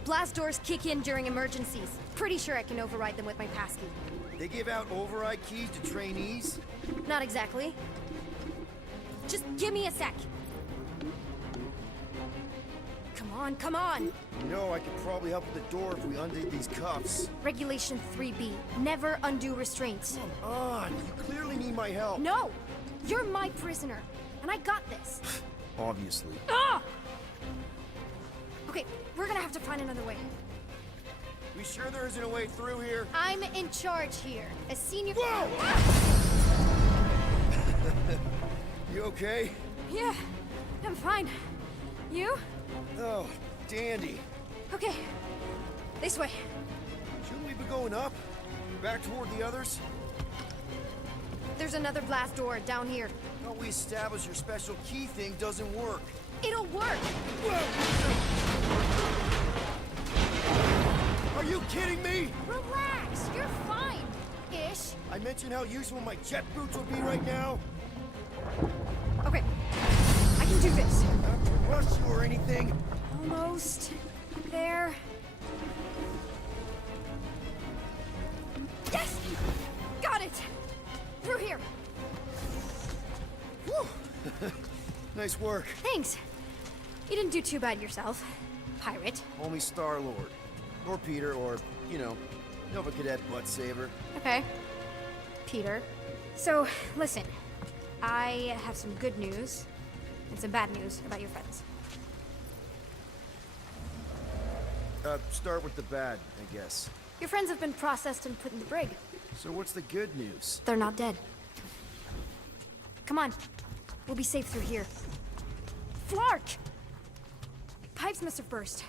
Blast doors kick in during emergencies. Pretty sure I can override them with my passkey. They give out override keys to trainees? Not exactly. Just give me a sec. Come on, come on! You know, I could probably help with the door if we undid these cuffs. Regulation 3B. Never undo restraints. Come on, you clearly need my help. No! You're my prisoner, and I got this. Obviously. Ah! Okay, we're gonna have to find another way. We sure there isn't a way through here? I'm in charge here. As senior... Whoa! You okay? Yeah, I'm fine. You? Oh, dandy. Okay, this way. Shouldn't we be going up? Back toward the others? There's another blast door down here. Thought we established your special key thing doesn't work. It'll work! Are you kidding me? Relax, you're fine. Ish. I mentioned how useful my jet boots would be right now. Okay, I can do this. Not to rush you or anything. Almost there. Yes! Got it! Through here. Whew. Nice work. Thanks. You didn't do too bad yourself, pirate. Only Star-Lord. Or Peter, or, you know, Nova Cadet Butt Saver. Okay. Peter. So, listen. I have some good news and some bad news about your friends. Start with the bad, I guess. Your friends have been processed and put in the brig. So what's the good news? They're not dead. Come on. We'll be safe through here. Flark! Pipes must have burst.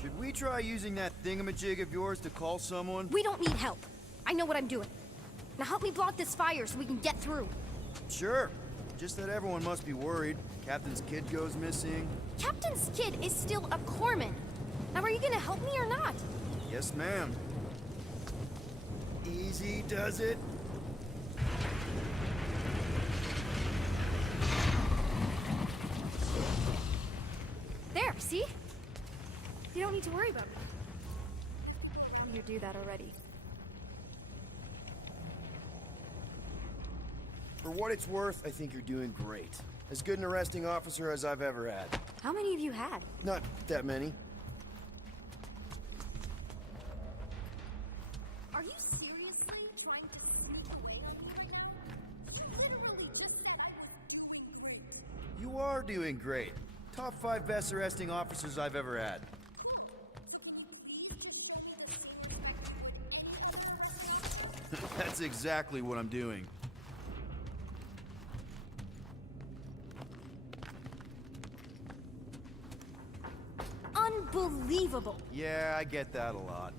Should we try using that thingamajig of yours to call someone? We don't need help. I know what I'm doing. Now help me block this fire so we can get through. Sure. Just that everyone must be worried. Captain's kid goes missing. Captain's kid is still a corpsman. Now are you gonna help me or not? Yes, ma'am. Easy does it. There, see? You don't need to worry about it. You do that already. For what it's worth, I think you're doing great. As good an arresting officer as I've ever had. How many have you had? Not that many. Are you seriously trying to... You are doing great. Top 5 best arresting officers I've ever had. That's exactly what I'm doing. Unbelievable. Yeah, I get that a lot.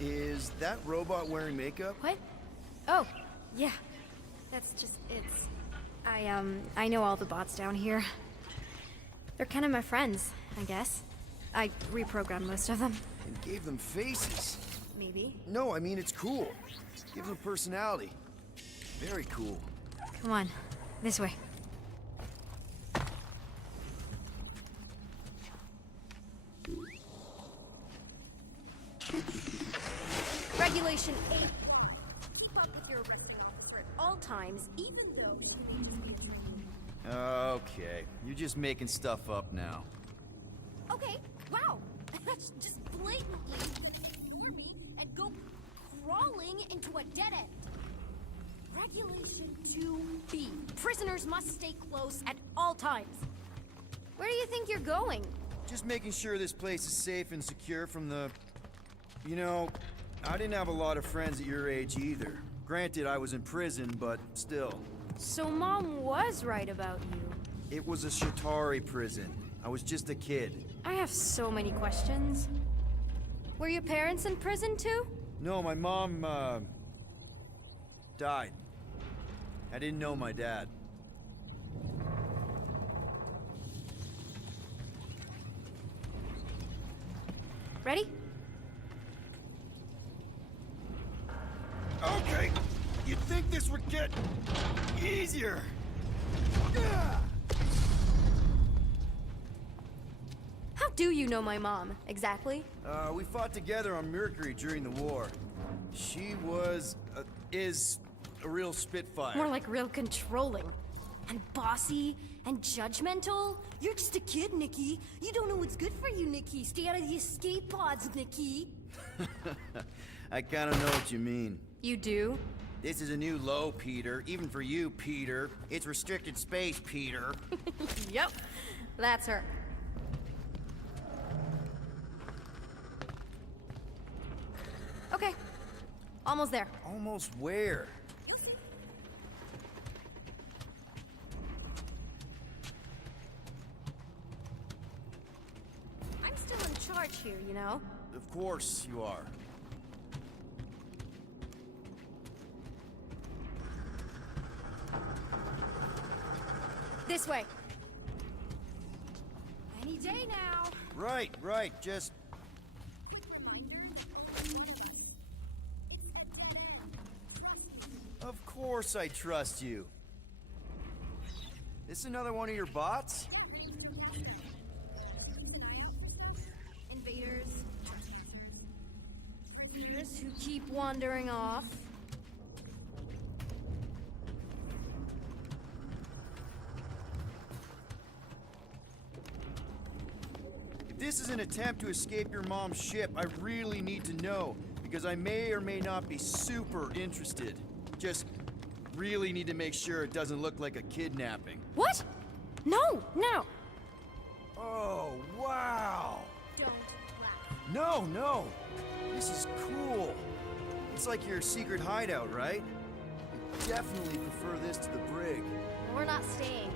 Is that robot wearing makeup? What? Oh, yeah. That's just, I know all the bots down here. They're kind of my friends, I guess. I reprogrammed most of them. And gave them faces. Maybe. No, I mean, it's cool. Give them personality. Very cool. Come on, this way. Regulation 8. Keep up with your record officer at all times, even though... Okay, you're just making stuff up now. Okay, wow. Just blatantly ignore me and go crawling into a dead end. Regulation 2B. Prisoners must stay close at all times. Where do you think you're going? Just making sure this place is safe and secure from the... You know, I didn't have a lot of friends at your age either. Granted, I was in prison, but still. So Mom was right about you. It was a Shatari prison. I was just a kid. I have so many questions. Were your parents in prison too? No, my mom, died. I didn't know my dad. Ready? Okay, you'd think this would get easier. How do you know my mom, exactly? We fought together on Mercury during the war. She was, is a real spitfire. More like real controlling. And bossy and judgmental. You're just a kid, Nikki. You don't know what's good for you, Nikki. Stay out of the escape pods, Nikki. I kinda know what you mean. You do? This is a new low, Peter. Even for you, Peter. It's restricted space, Peter. Yep, that's her. Okay, almost there. Almost where? I'm still in charge here, you know? Of course you are. This way. Any day now. Right, just... Of course I trust you. This another one of your bots? Invaders. Invaders who keep wandering off. If this is an attempt to escape your mom's ship, I really need to know, because I may or may not be super interested. Just really need to make sure it doesn't look like a kidnapping. What? No, no. Oh, wow! Don't laugh. No! This is cool. It's like your secret hideout, right? I definitely prefer this to the brig. We're not staying.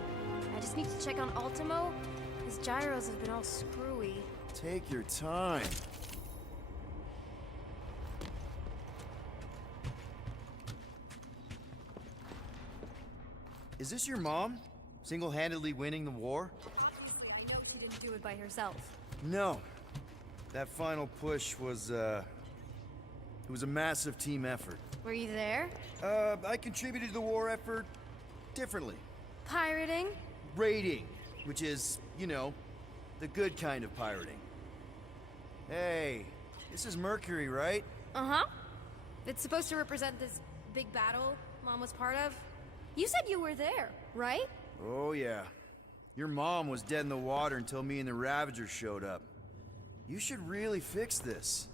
I just need to check on Ultimo. His gyros have been all screwy. Take your time. Is this your mom? Single-handedly winning the war? I know she didn't do it by herself. No. That final push was, it was a massive team effort. Were you there? I contributed to the war effort differently. Pirating? Raiding, which is, you know, the good kind of pirating. Hey, this is Mercury, right? Uh-huh. It's supposed to represent this big battle Mom was part of. You said you were there, right? Oh, yeah. Your mom was dead in the water until me and the Ravagers showed up. You should really fix this.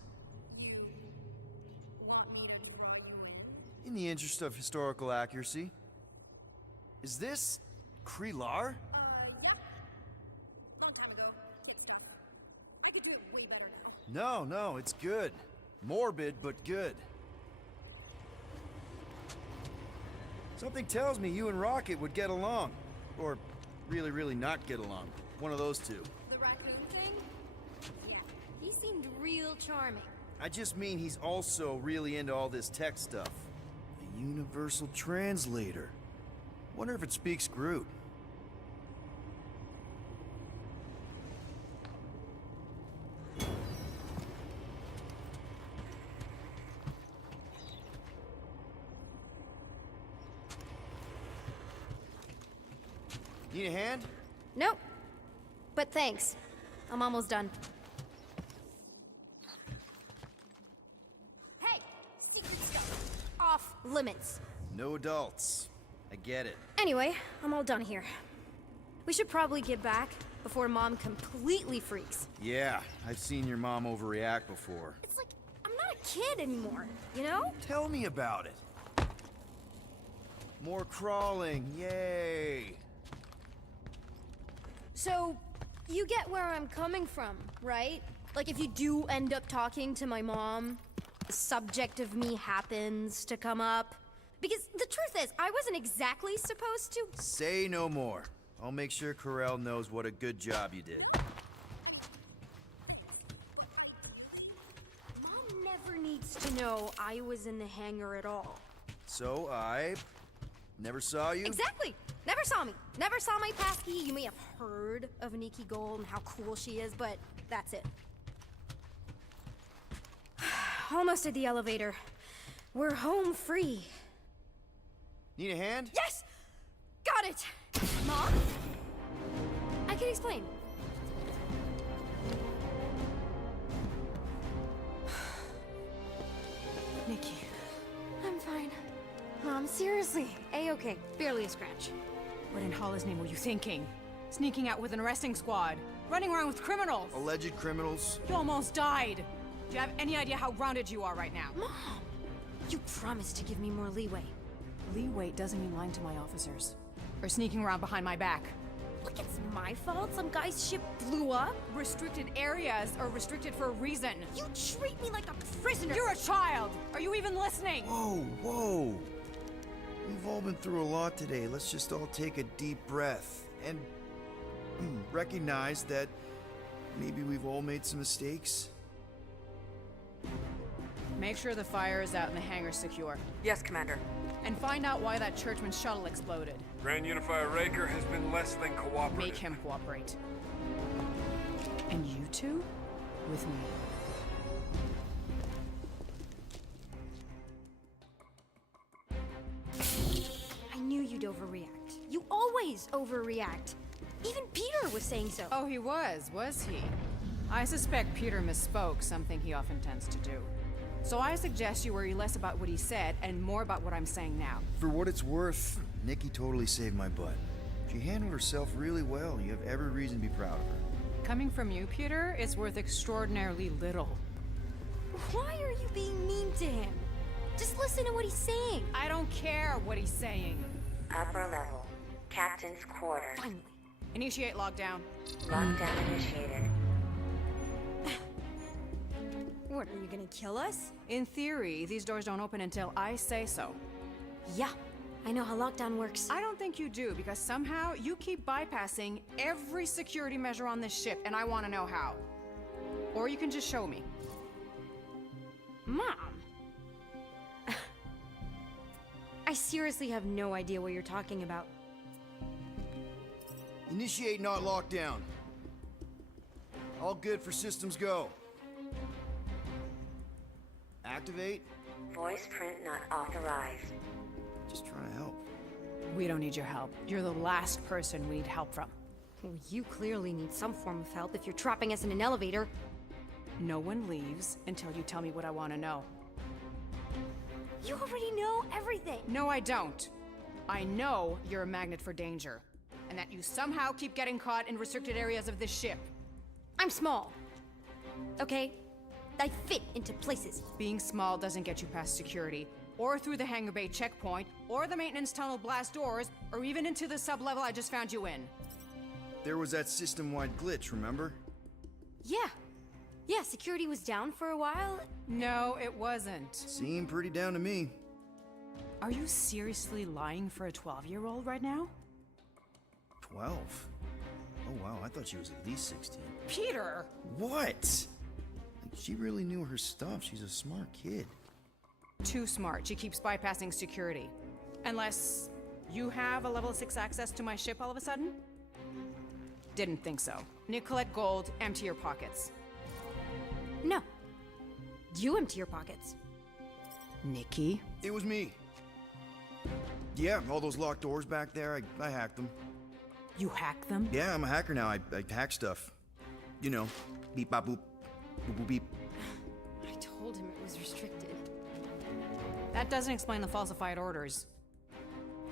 In the interest of historical accuracy. Is this... Krelar? Yep. Long time ago. I could do it way better. No, it's good. Morbid, but good. Something tells me you and Rocket would get along. Or really not get along. One of those two. The raccoon thing? Yeah. He seemed real charming. I just mean he's also really into all this tech stuff. Universal translator. Wonder if it speaks Groot. Need a hand? Nope. But thanks. I'm almost done. Hey! Secret stuff! Off limits. No adults. I get it. Anyway, I'm all done here. We should probably get back before Mom completely freaks. Yeah, I've seen your mom overreact before. It's like, I'm not a kid anymore, you know? Tell me about it. More crawling, yay! So, you get where I'm coming from, right? Like, if you do end up talking to my mom, the subject of me happens to come up. Because the truth is, I wasn't exactly supposed to. Say no more. I'll make sure Corell knows what a good job you did. Mom never needs to know I was in the hangar at all. So I never saw you? Exactly! Never saw me. Never saw my passkey. You may have heard of Nikki Gold and how cool she is, but that's it. Almost at the elevator. We're home free. Need a hand? Yes! Got it! Mom? I can explain. Nikki. I'm fine. Mom, seriously. A-okay. Barely a scratch. What in Hollis' name were you thinking? Sneaking out with an arresting squad? Running around with criminals? Alleged criminals? You almost died. Do you have any idea how grounded you are right now? Mom! You promised to give me more leeway. Leeway doesn't mean lying to my officers. Or sneaking around behind my back. Look, it's my fault some guy's ship blew up. Restricted areas are restricted for a reason. You treat me like a prisoner. You're a child! Are you even listening? Whoa, whoa. We've all been through a lot today. Let's just all take a deep breath and recognize that maybe we've all made some mistakes. Make sure the fire is out and the hangar's secure. Yes, Commander. And find out why that churchman's shuttle exploded. Grand Unifier Raker has been less than cooperative. Make him cooperate. And you two? With me. I knew you'd overreact. You always overreact. Even Peter was saying so. Oh, he was he? I suspect Peter misspoke, something he often tends to do. So I suggest you worry less about what he said and more about what I'm saying now. For what it's worth, Nikki totally saved my butt. She handled herself really well. You have every reason to be proud of her. Coming from you, Peter, it's worth extraordinarily little. Why are you being mean to him? Just listen to what he's saying. I don't care what he's saying. Upper level. Captain's quarters. Finally. Initiate lockdown. Lockdown initiated. What, are you gonna kill us? In theory, these doors don't open until I say so. Yeah, I know how lockdown works. I don't think you do, because somehow you keep bypassing every security measure on this ship, and I want to know how. Or you can just show me. Mom! I seriously have no idea what you're talking about. Initiate not lockdown. All good for systems go. Activate. Voice print not authorized. Just trying to help. We don't need your help. You're the last person we need help from. Well, you clearly need some form of help if you're trapping us in an elevator. No one leaves until you tell me what I want to know. You already know everything. No, I don't. I know you're a magnet for danger, and that you somehow keep getting caught in restricted areas of this ship. I'm small. Okay? I fit into places. Being small doesn't get you past security, or through the hangar bay checkpoint, or the maintenance tunnel blast doors, or even into the sub-level I just found you in. There was that system-wide glitch, remember? Yeah. Yeah, security was down for a while. No, it wasn't. Seemed pretty down to me. Are you seriously lying for a 12-year-old right now? 12? Oh wow, I thought she was at least 16. Peter! What? Like, she really knew her stuff. She's a smart kid. Too smart. She keeps bypassing security. Unless you have a level 6 access to my ship all of a sudden? Didn't think so. Nicolette Gold, empty your pockets. No. You empty your pockets. Nikki? It was me. Yeah, all those locked doors back there, I hacked them. You hack them? Yeah, I'm a hacker now. I hack stuff. You know, beep bop boop, boop boop beep. I told him it was restricted. That doesn't explain the falsified orders.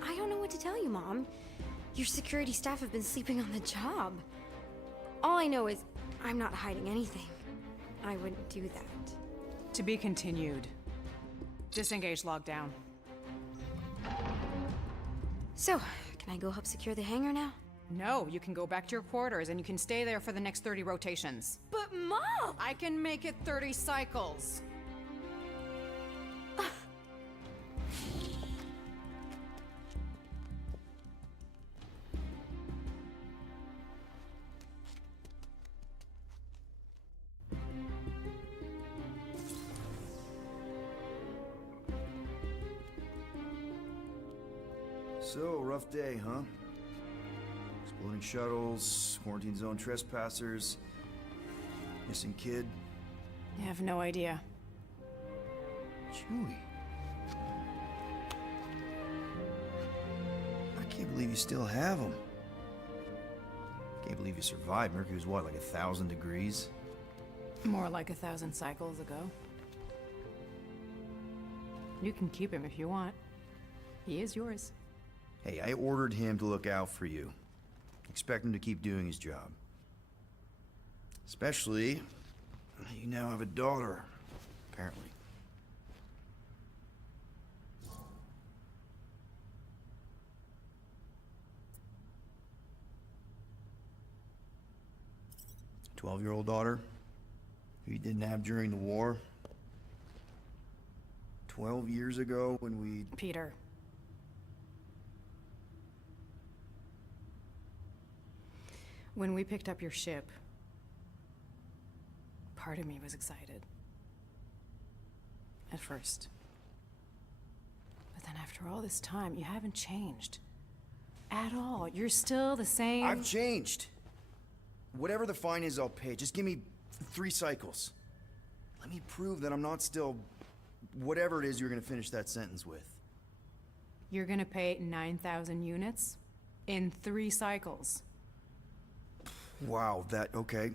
I don't know what to tell you, Mom. Your security staff have been sleeping on the job. All I know is I'm not hiding anything. I wouldn't do that. To be continued. Disengage lockdown. So, can I go help secure the hangar now? No, you can go back to your quarters and you can stay there for the next 30 rotations. But Mom! I can make it 30 cycles. So, rough day, huh? Exploding shuttles, quarantine zone trespassers, missing kid. I have no idea. Chewie. I can't believe you still have him. Can't believe you survived. Mercury was what, like 1,000 degrees? More like 1,000 cycles ago. You can keep him if you want. He is yours. Hey, I ordered him to look out for you. Expect him to keep doing his job. Especially, you now have a daughter, apparently. A 12-year-old daughter who you didn't have during the war. 12 years ago when we... Peter. When we picked up your ship, part of me was excited. At first. But then after all this time, you haven't changed. At all. You're still the same... I've changed. Whatever the fine is, I'll pay. Just give me 3 cycles. Let me prove that I'm not still... whatever it is you're gonna finish that sentence with. You're gonna pay 9,000 units in 3 cycles. Wow, okay.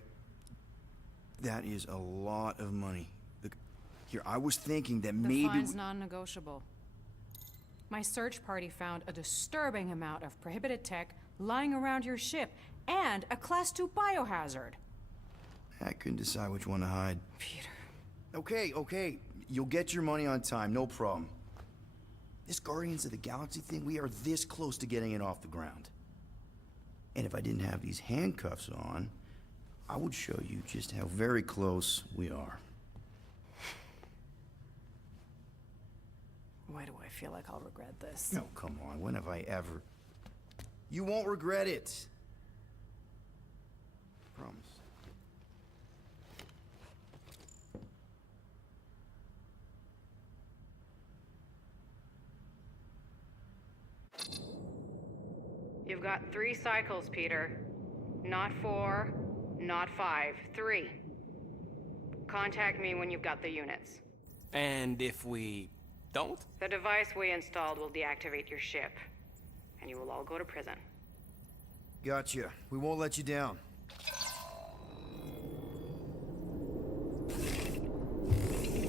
That is a lot of money. Look, here, I was thinking that The maybe... fine's non-negotiable. My search party found a disturbing amount of prohibited tech lying around your ship, and a Class 2 biohazard. I couldn't decide which one to hide. Peter. Okay. You'll get your money on time, no problem. This Guardians of the Galaxy thing, we are this close to getting it off the ground. And if I didn't have these handcuffs on, I would show you just how very close we are. Why do I feel like I'll regret this? No, come on, when have I ever... You won't regret it. Promise. You've got 3 cycles, Peter. Not 4, not 5, 3. Contact me when you've got the units. And if we don't? The device we installed will deactivate your ship, and you will all go to prison. Gotcha. We won't let you down.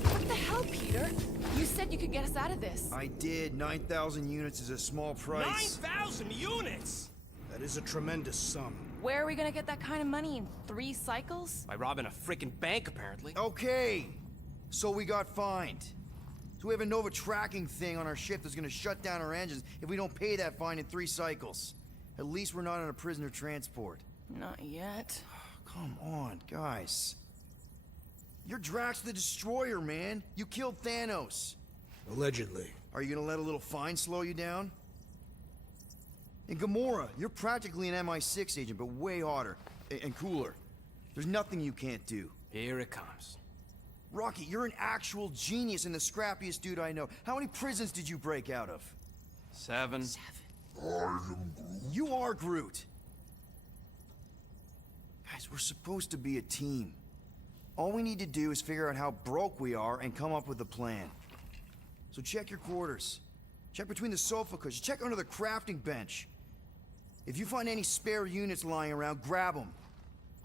What the hell, Peter? You said you could get us out of this. I did. 9,000 units is a small price. 9,000 units! That is a tremendous sum. Where are we gonna get that kind of money in 3 cycles? By robbing a freaking bank, apparently. Okay. So we got fined. So we have a Nova tracking thing on our ship that's gonna shut down our engines if we don't pay that fine in 3 cycles. At least we're not on a prisoner transport. Not yet. Come on, guys. You're Drax the Destroyer, man. You killed Thanos. Allegedly. Are you gonna let a little fine slow you down? And Gamora, you're practically an MI6 agent, but way hotter and cooler. There's nothing you can't do. Here it comes. Rocky, you're an actual genius and the scrappiest dude I know. How many prisons did you break out of? 7. I am Groot. You are Groot. Guys, we're supposed to be a team. All we need to do is figure out how broke we are and come up with a plan. So check your quarters. Check between the sofa cushions. Check under the crafting bench. If you find any spare units lying around, grab them.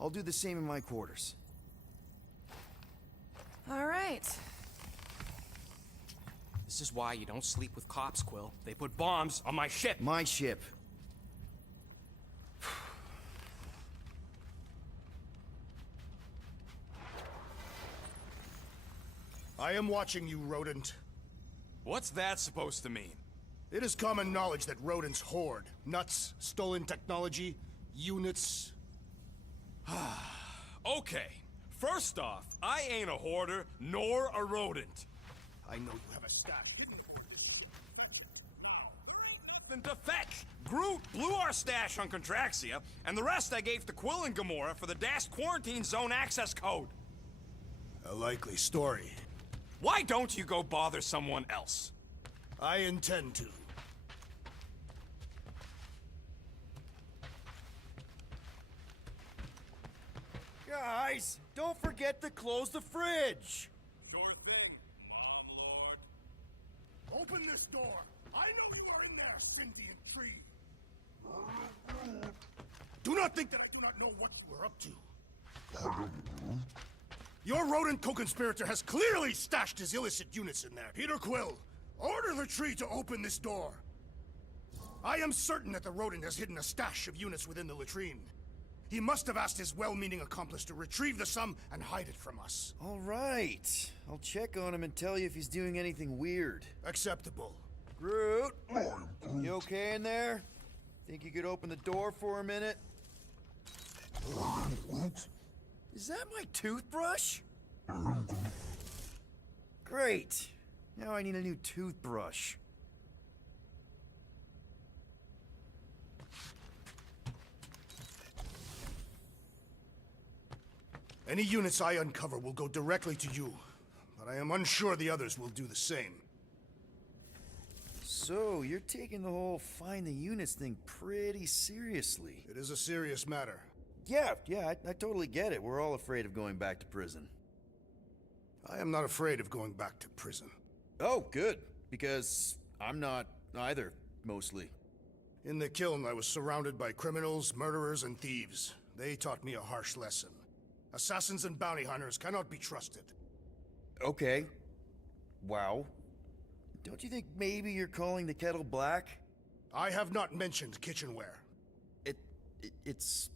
I'll do the same in my quarters. All right. This is why you don't sleep with cops, Quill. They put bombs on my ship. My ship. I am watching you, rodent. What's that supposed to mean? It is common knowledge that rodents hoard nuts, stolen technology, units. Okay. First off, I ain't a hoarder nor a rodent. I know you have a stash. Then to fetch. Groot blew our stash on Contraxia, and the rest I gave to Quill and Gamora for the dash quarantine zone access code. A likely story. Why don't you go bother someone else? I intend to. Guys, don't forget to close the fridge. Sure thing, Lord. Open this door. I know you are in there, sentient tree. Do not think that I do not know what we're up to. Your rodent co-conspirator has clearly stashed his illicit units in there. Peter Quill, order the tree to open this door. I am certain that the rodent has hidden a stash of units within the latrine. He must have asked his well-meaning accomplice to retrieve the sum and hide it from us. All right. I'll check on him and tell you if he's doing anything weird. Acceptable. Groot, you okay in there? Think you could open the door for a minute? Is that my toothbrush? Great. Now I need a new toothbrush. Any units I uncover will go directly to you, but I am unsure the others will do the same. So, you're taking the whole find the units thing pretty seriously. It is a serious matter. Yeah, I totally get it. We're all afraid of going back to prison. I am not afraid of going back to prison. Oh, good. Because I'm not either, mostly. In the kiln, I was surrounded by criminals, murderers, and thieves. They taught me a harsh lesson. Assassins and bounty hunters cannot be trusted. Okay. Wow. Don't you think maybe you're calling the kettle black? I have not mentioned kitchenware. It's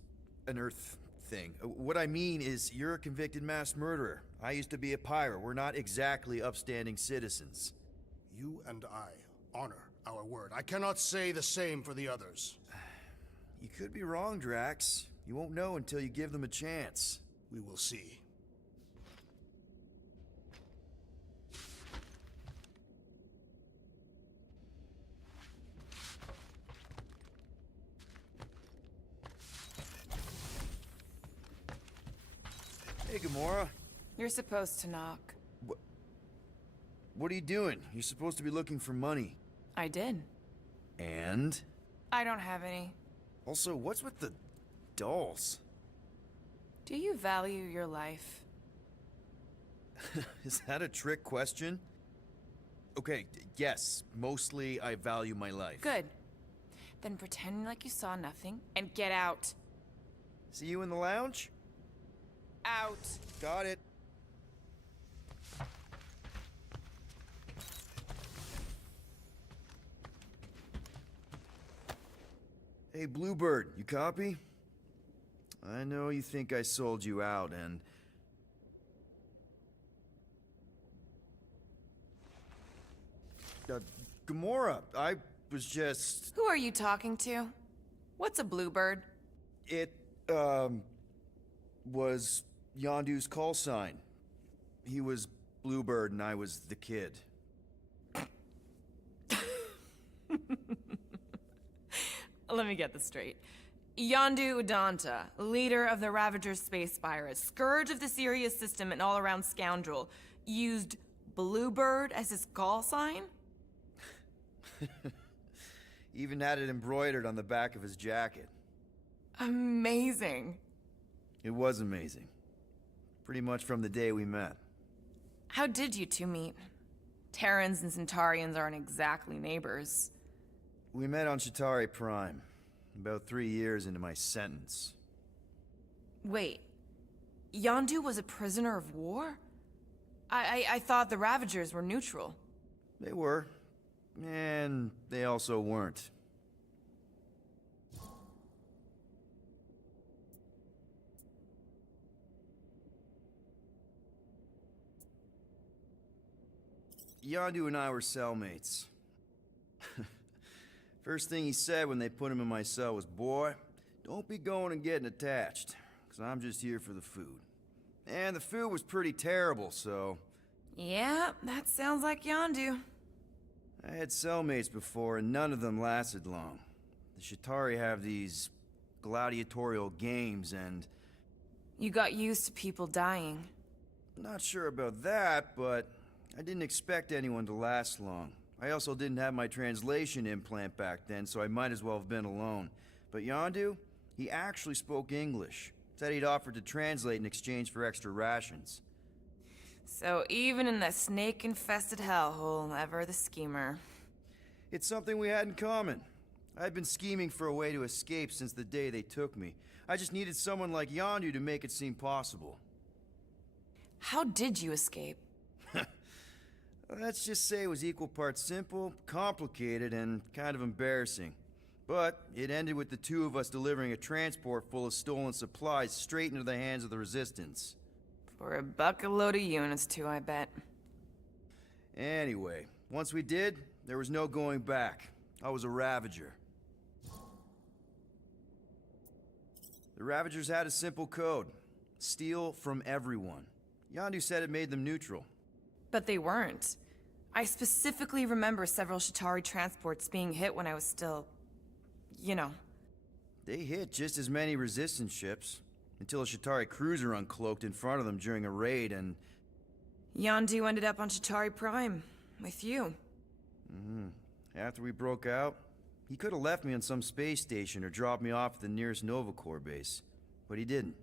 an Earth thing. What I mean is, you're a convicted mass murderer. I used to be a pirate. We're not exactly upstanding citizens. You and I honor our word. I cannot say the same for the others. You could be wrong, Drax. You won't know until you give them a chance. We will see. Hey, Gamora. You're supposed to knock. What are you doing? You're supposed to be looking for money. I did. And? I don't have any. Also, what's with the dolls? Do you value your life? Is that a trick question? Okay, yes, mostly I value my life. Good. Then pretend like you saw nothing and get out. See you in the lounge? Out. Got it. Hey, Bluebird, you copy? I know you think I sold you out, and... Gamora, I was just... Who are you talking to? What's a bluebird? It, was Yondu's call sign. He was Bluebird and I was the kid. Let me get this straight. Yondu Udanta, leader of the Ravager space virus, scourge of the Sirius system and all-around scoundrel, used Bluebird as his call sign? Even had it embroidered on the back of his jacket. Amazing. It was amazing. Pretty much from the day we met. How did you two meet? Terrans and Centaurians aren't exactly neighbors. We met on Chitauri Prime, about 3 years into my sentence. Wait, Yondu was a prisoner of war? I thought the Ravagers were neutral. They were, and they also weren't. Yondu and I were cellmates. First thing he said when they put him in my cell was, "Boy, don't be going and getting attached, because I'm just here for the food." And the food was pretty terrible, so... Yeah, that sounds like Yondu. I had cellmates before, and none of them lasted long. The Chitauri have these gladiatorial games, and... You got used to people dying. Not sure about that, but I didn't expect anyone to last long. I also didn't have my translation implant back then, so I might as well have been alone. But Yondu, he actually spoke English. Said he'd offered to translate in exchange for extra rations. So even in the snake-infested hellhole, ever the schemer. It's something we had in common. I'd been scheming for a way to escape since the day they took me. I just needed someone like Yondu to make it seem possible. How did you escape? Let's just say it was equal parts simple, complicated, and kind of embarrassing. But it ended with the two of us delivering a transport full of stolen supplies straight into the hands of the Resistance. For a bucket load of units too, I bet. Anyway, once we did, there was no going back. I was a Ravager. The Ravagers had a simple code. Steal from everyone. Yondu said it made them neutral. But they weren't. I specifically remember several Chitauri transports being hit when I was still... you know. They hit just as many Resistance ships, until a Chitauri cruiser uncloaked in front of them during a raid, and... Yondu ended up on Chitauri Prime, with you. After we broke out, he could have left me on some space station or dropped me off at the nearest Nova Corps base, but he didn't.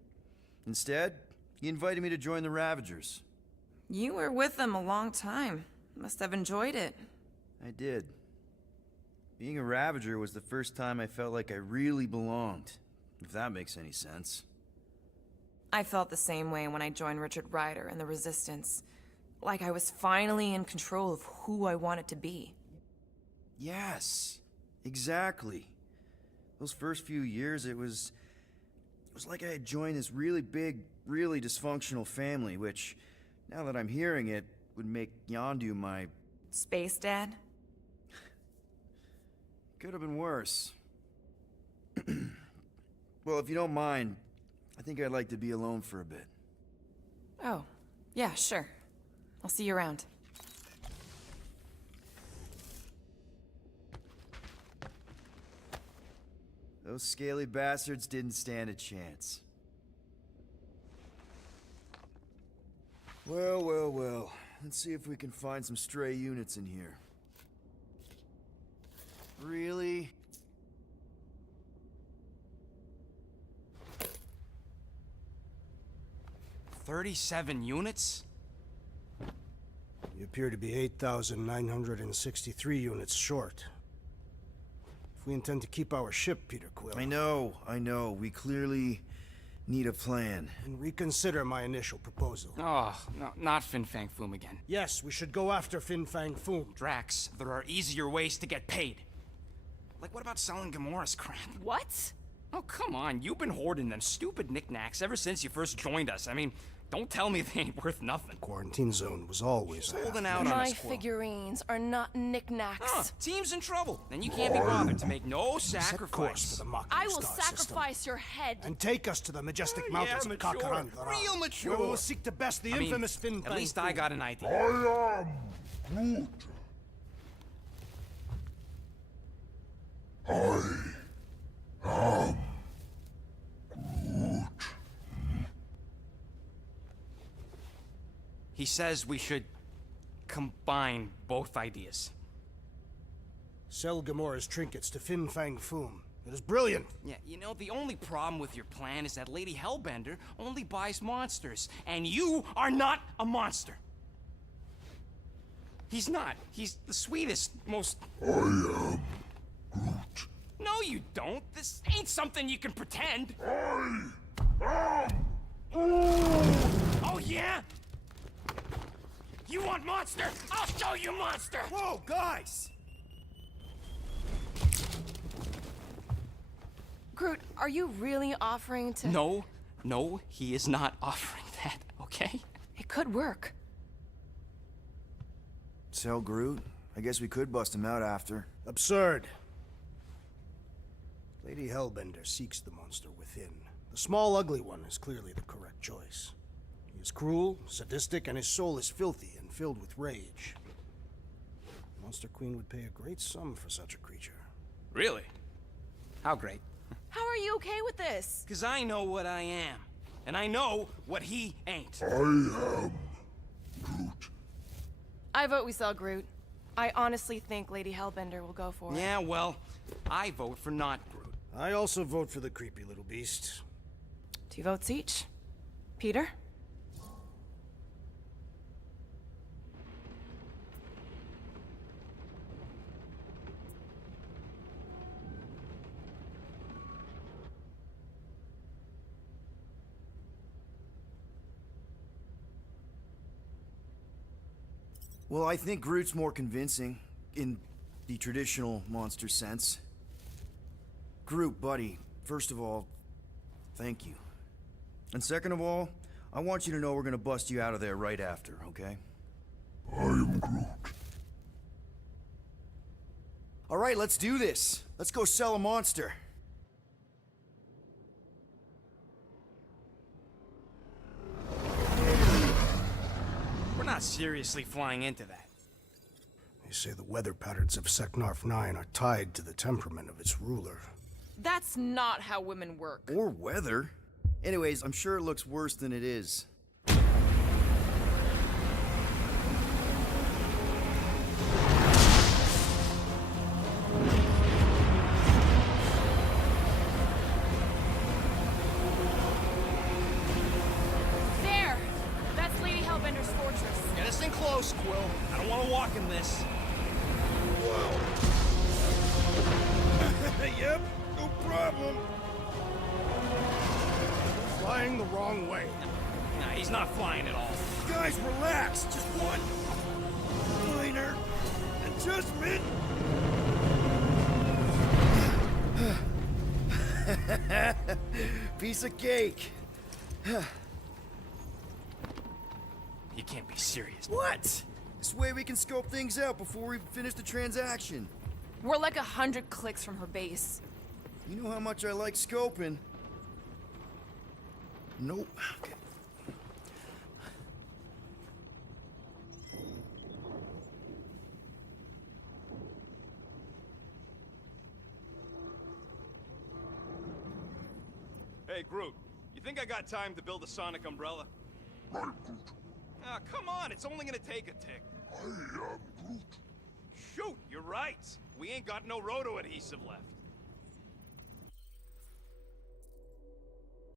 Instead, he invited me to join the Ravagers. You were with them a long time. Must have enjoyed it. I did. Being a Ravager was the first time I felt like I really belonged, if that makes any sense. I felt the same way when I joined Richard Ryder and the Resistance. Like I was finally in control of who I wanted to be. Yes, exactly. Those first few years, it was like I had joined this really big, really dysfunctional family, which, now that I'm hearing it, would make Yondu my... Space Dad? Could have been worse. Well, if you don't mind, I think I'd like to be alone for a bit. Oh, yeah, sure. I'll see you around. Those scaly bastards didn't stand a chance. Well, well, well. Let's see if we can find some stray units in here. Really? "37 units? You appear to be 8,963 units short. If we intend to keep our ship, Peter Quill... I know. We clearly need a plan. And reconsider my initial proposal. Oh, no, not Fin Fang Foom again. Yes, we should go after Fin Fang Foom. Drax, there are easier ways to get paid. Like, what about selling Gamora's crap? What? Oh, come on. You've been hoarding them stupid knickknacks ever since you first joined us. I mean, don't tell me they ain't worth nothing. Quarantine zone was always holding out on My us, Quill. figurines are not knickknacks. Oh, team's in trouble. Then you can't be bothered to make no Set course sacrifice. for the Mach I will Star system. sacrifice your head. And take us to the majestic mountains of mature. Kakarandhara. Real mature. Where we will seek to best the infamous Fin Fang At least I got an idea. I am Groot. I am He says we should combine both ideas. Sell Gamora's trinkets to Fin Fang Foom. It is brilliant. Yeah, you know, the only problem with your plan is that Lady Hellbender only buys monsters, and you are not a monster. He's not. He's the sweetest, most... I am Groot. No, you don't. This ain't something you can pretend. I am Groot. Oh, yeah? You want monster? I'll show you monster! Whoa, guys! Groot, are you really offering to... No, he is not offering that, okay? It could work. Sell Groot? I guess we could bust him out after. Absurd. Lady Hellbender seeks the monster within. The small, ugly one is clearly the correct choice. He is cruel, sadistic, and his soul is filthy and filled with rage. Monster Queen would pay a great sum for such a creature. Really? How great? How are you okay with this? Because I know what I am. And I know what he ain't. I am Groot. I vote we sell Groot. I honestly think Lady Hellbender will go for it. Yeah, well, I vote for not Groot. I also vote for the creepy little beast. 2 votes each. Peter? Well, I think Groot's more convincing, in the traditional monster sense. Groot, buddy, first of all, thank you. And second of all, I want you to know we're gonna bust you out of there right after, okay? I am Groot. All right, let's do this. Let's go sell a monster. We're not seriously flying into that. They say the weather patterns of Seknarf 9 are tied to the temperament of its ruler. That's not how women work. Or weather. Anyways, I'm sure it looks worse than it is. There! That's Lady Hellbender's fortress. Get us in close, Quill. I don't want to walk in this. Yep, no problem. Flying the wrong way. Nah, he's not flying at all. Guys, relax. Just one minor adjustment. Piece of cake. You can't be serious. What? This way we can scope things out before we finish the transaction. We're like 100 clicks from her base. You know how much I like scoping. Nope. Okay. Hey, Groot, you think I got time to build a sonic umbrella? Right, Groot. Ah, come on, it's only gonna take a tick. I am Groot. Shoot, you're right. We ain't got no roto adhesive left.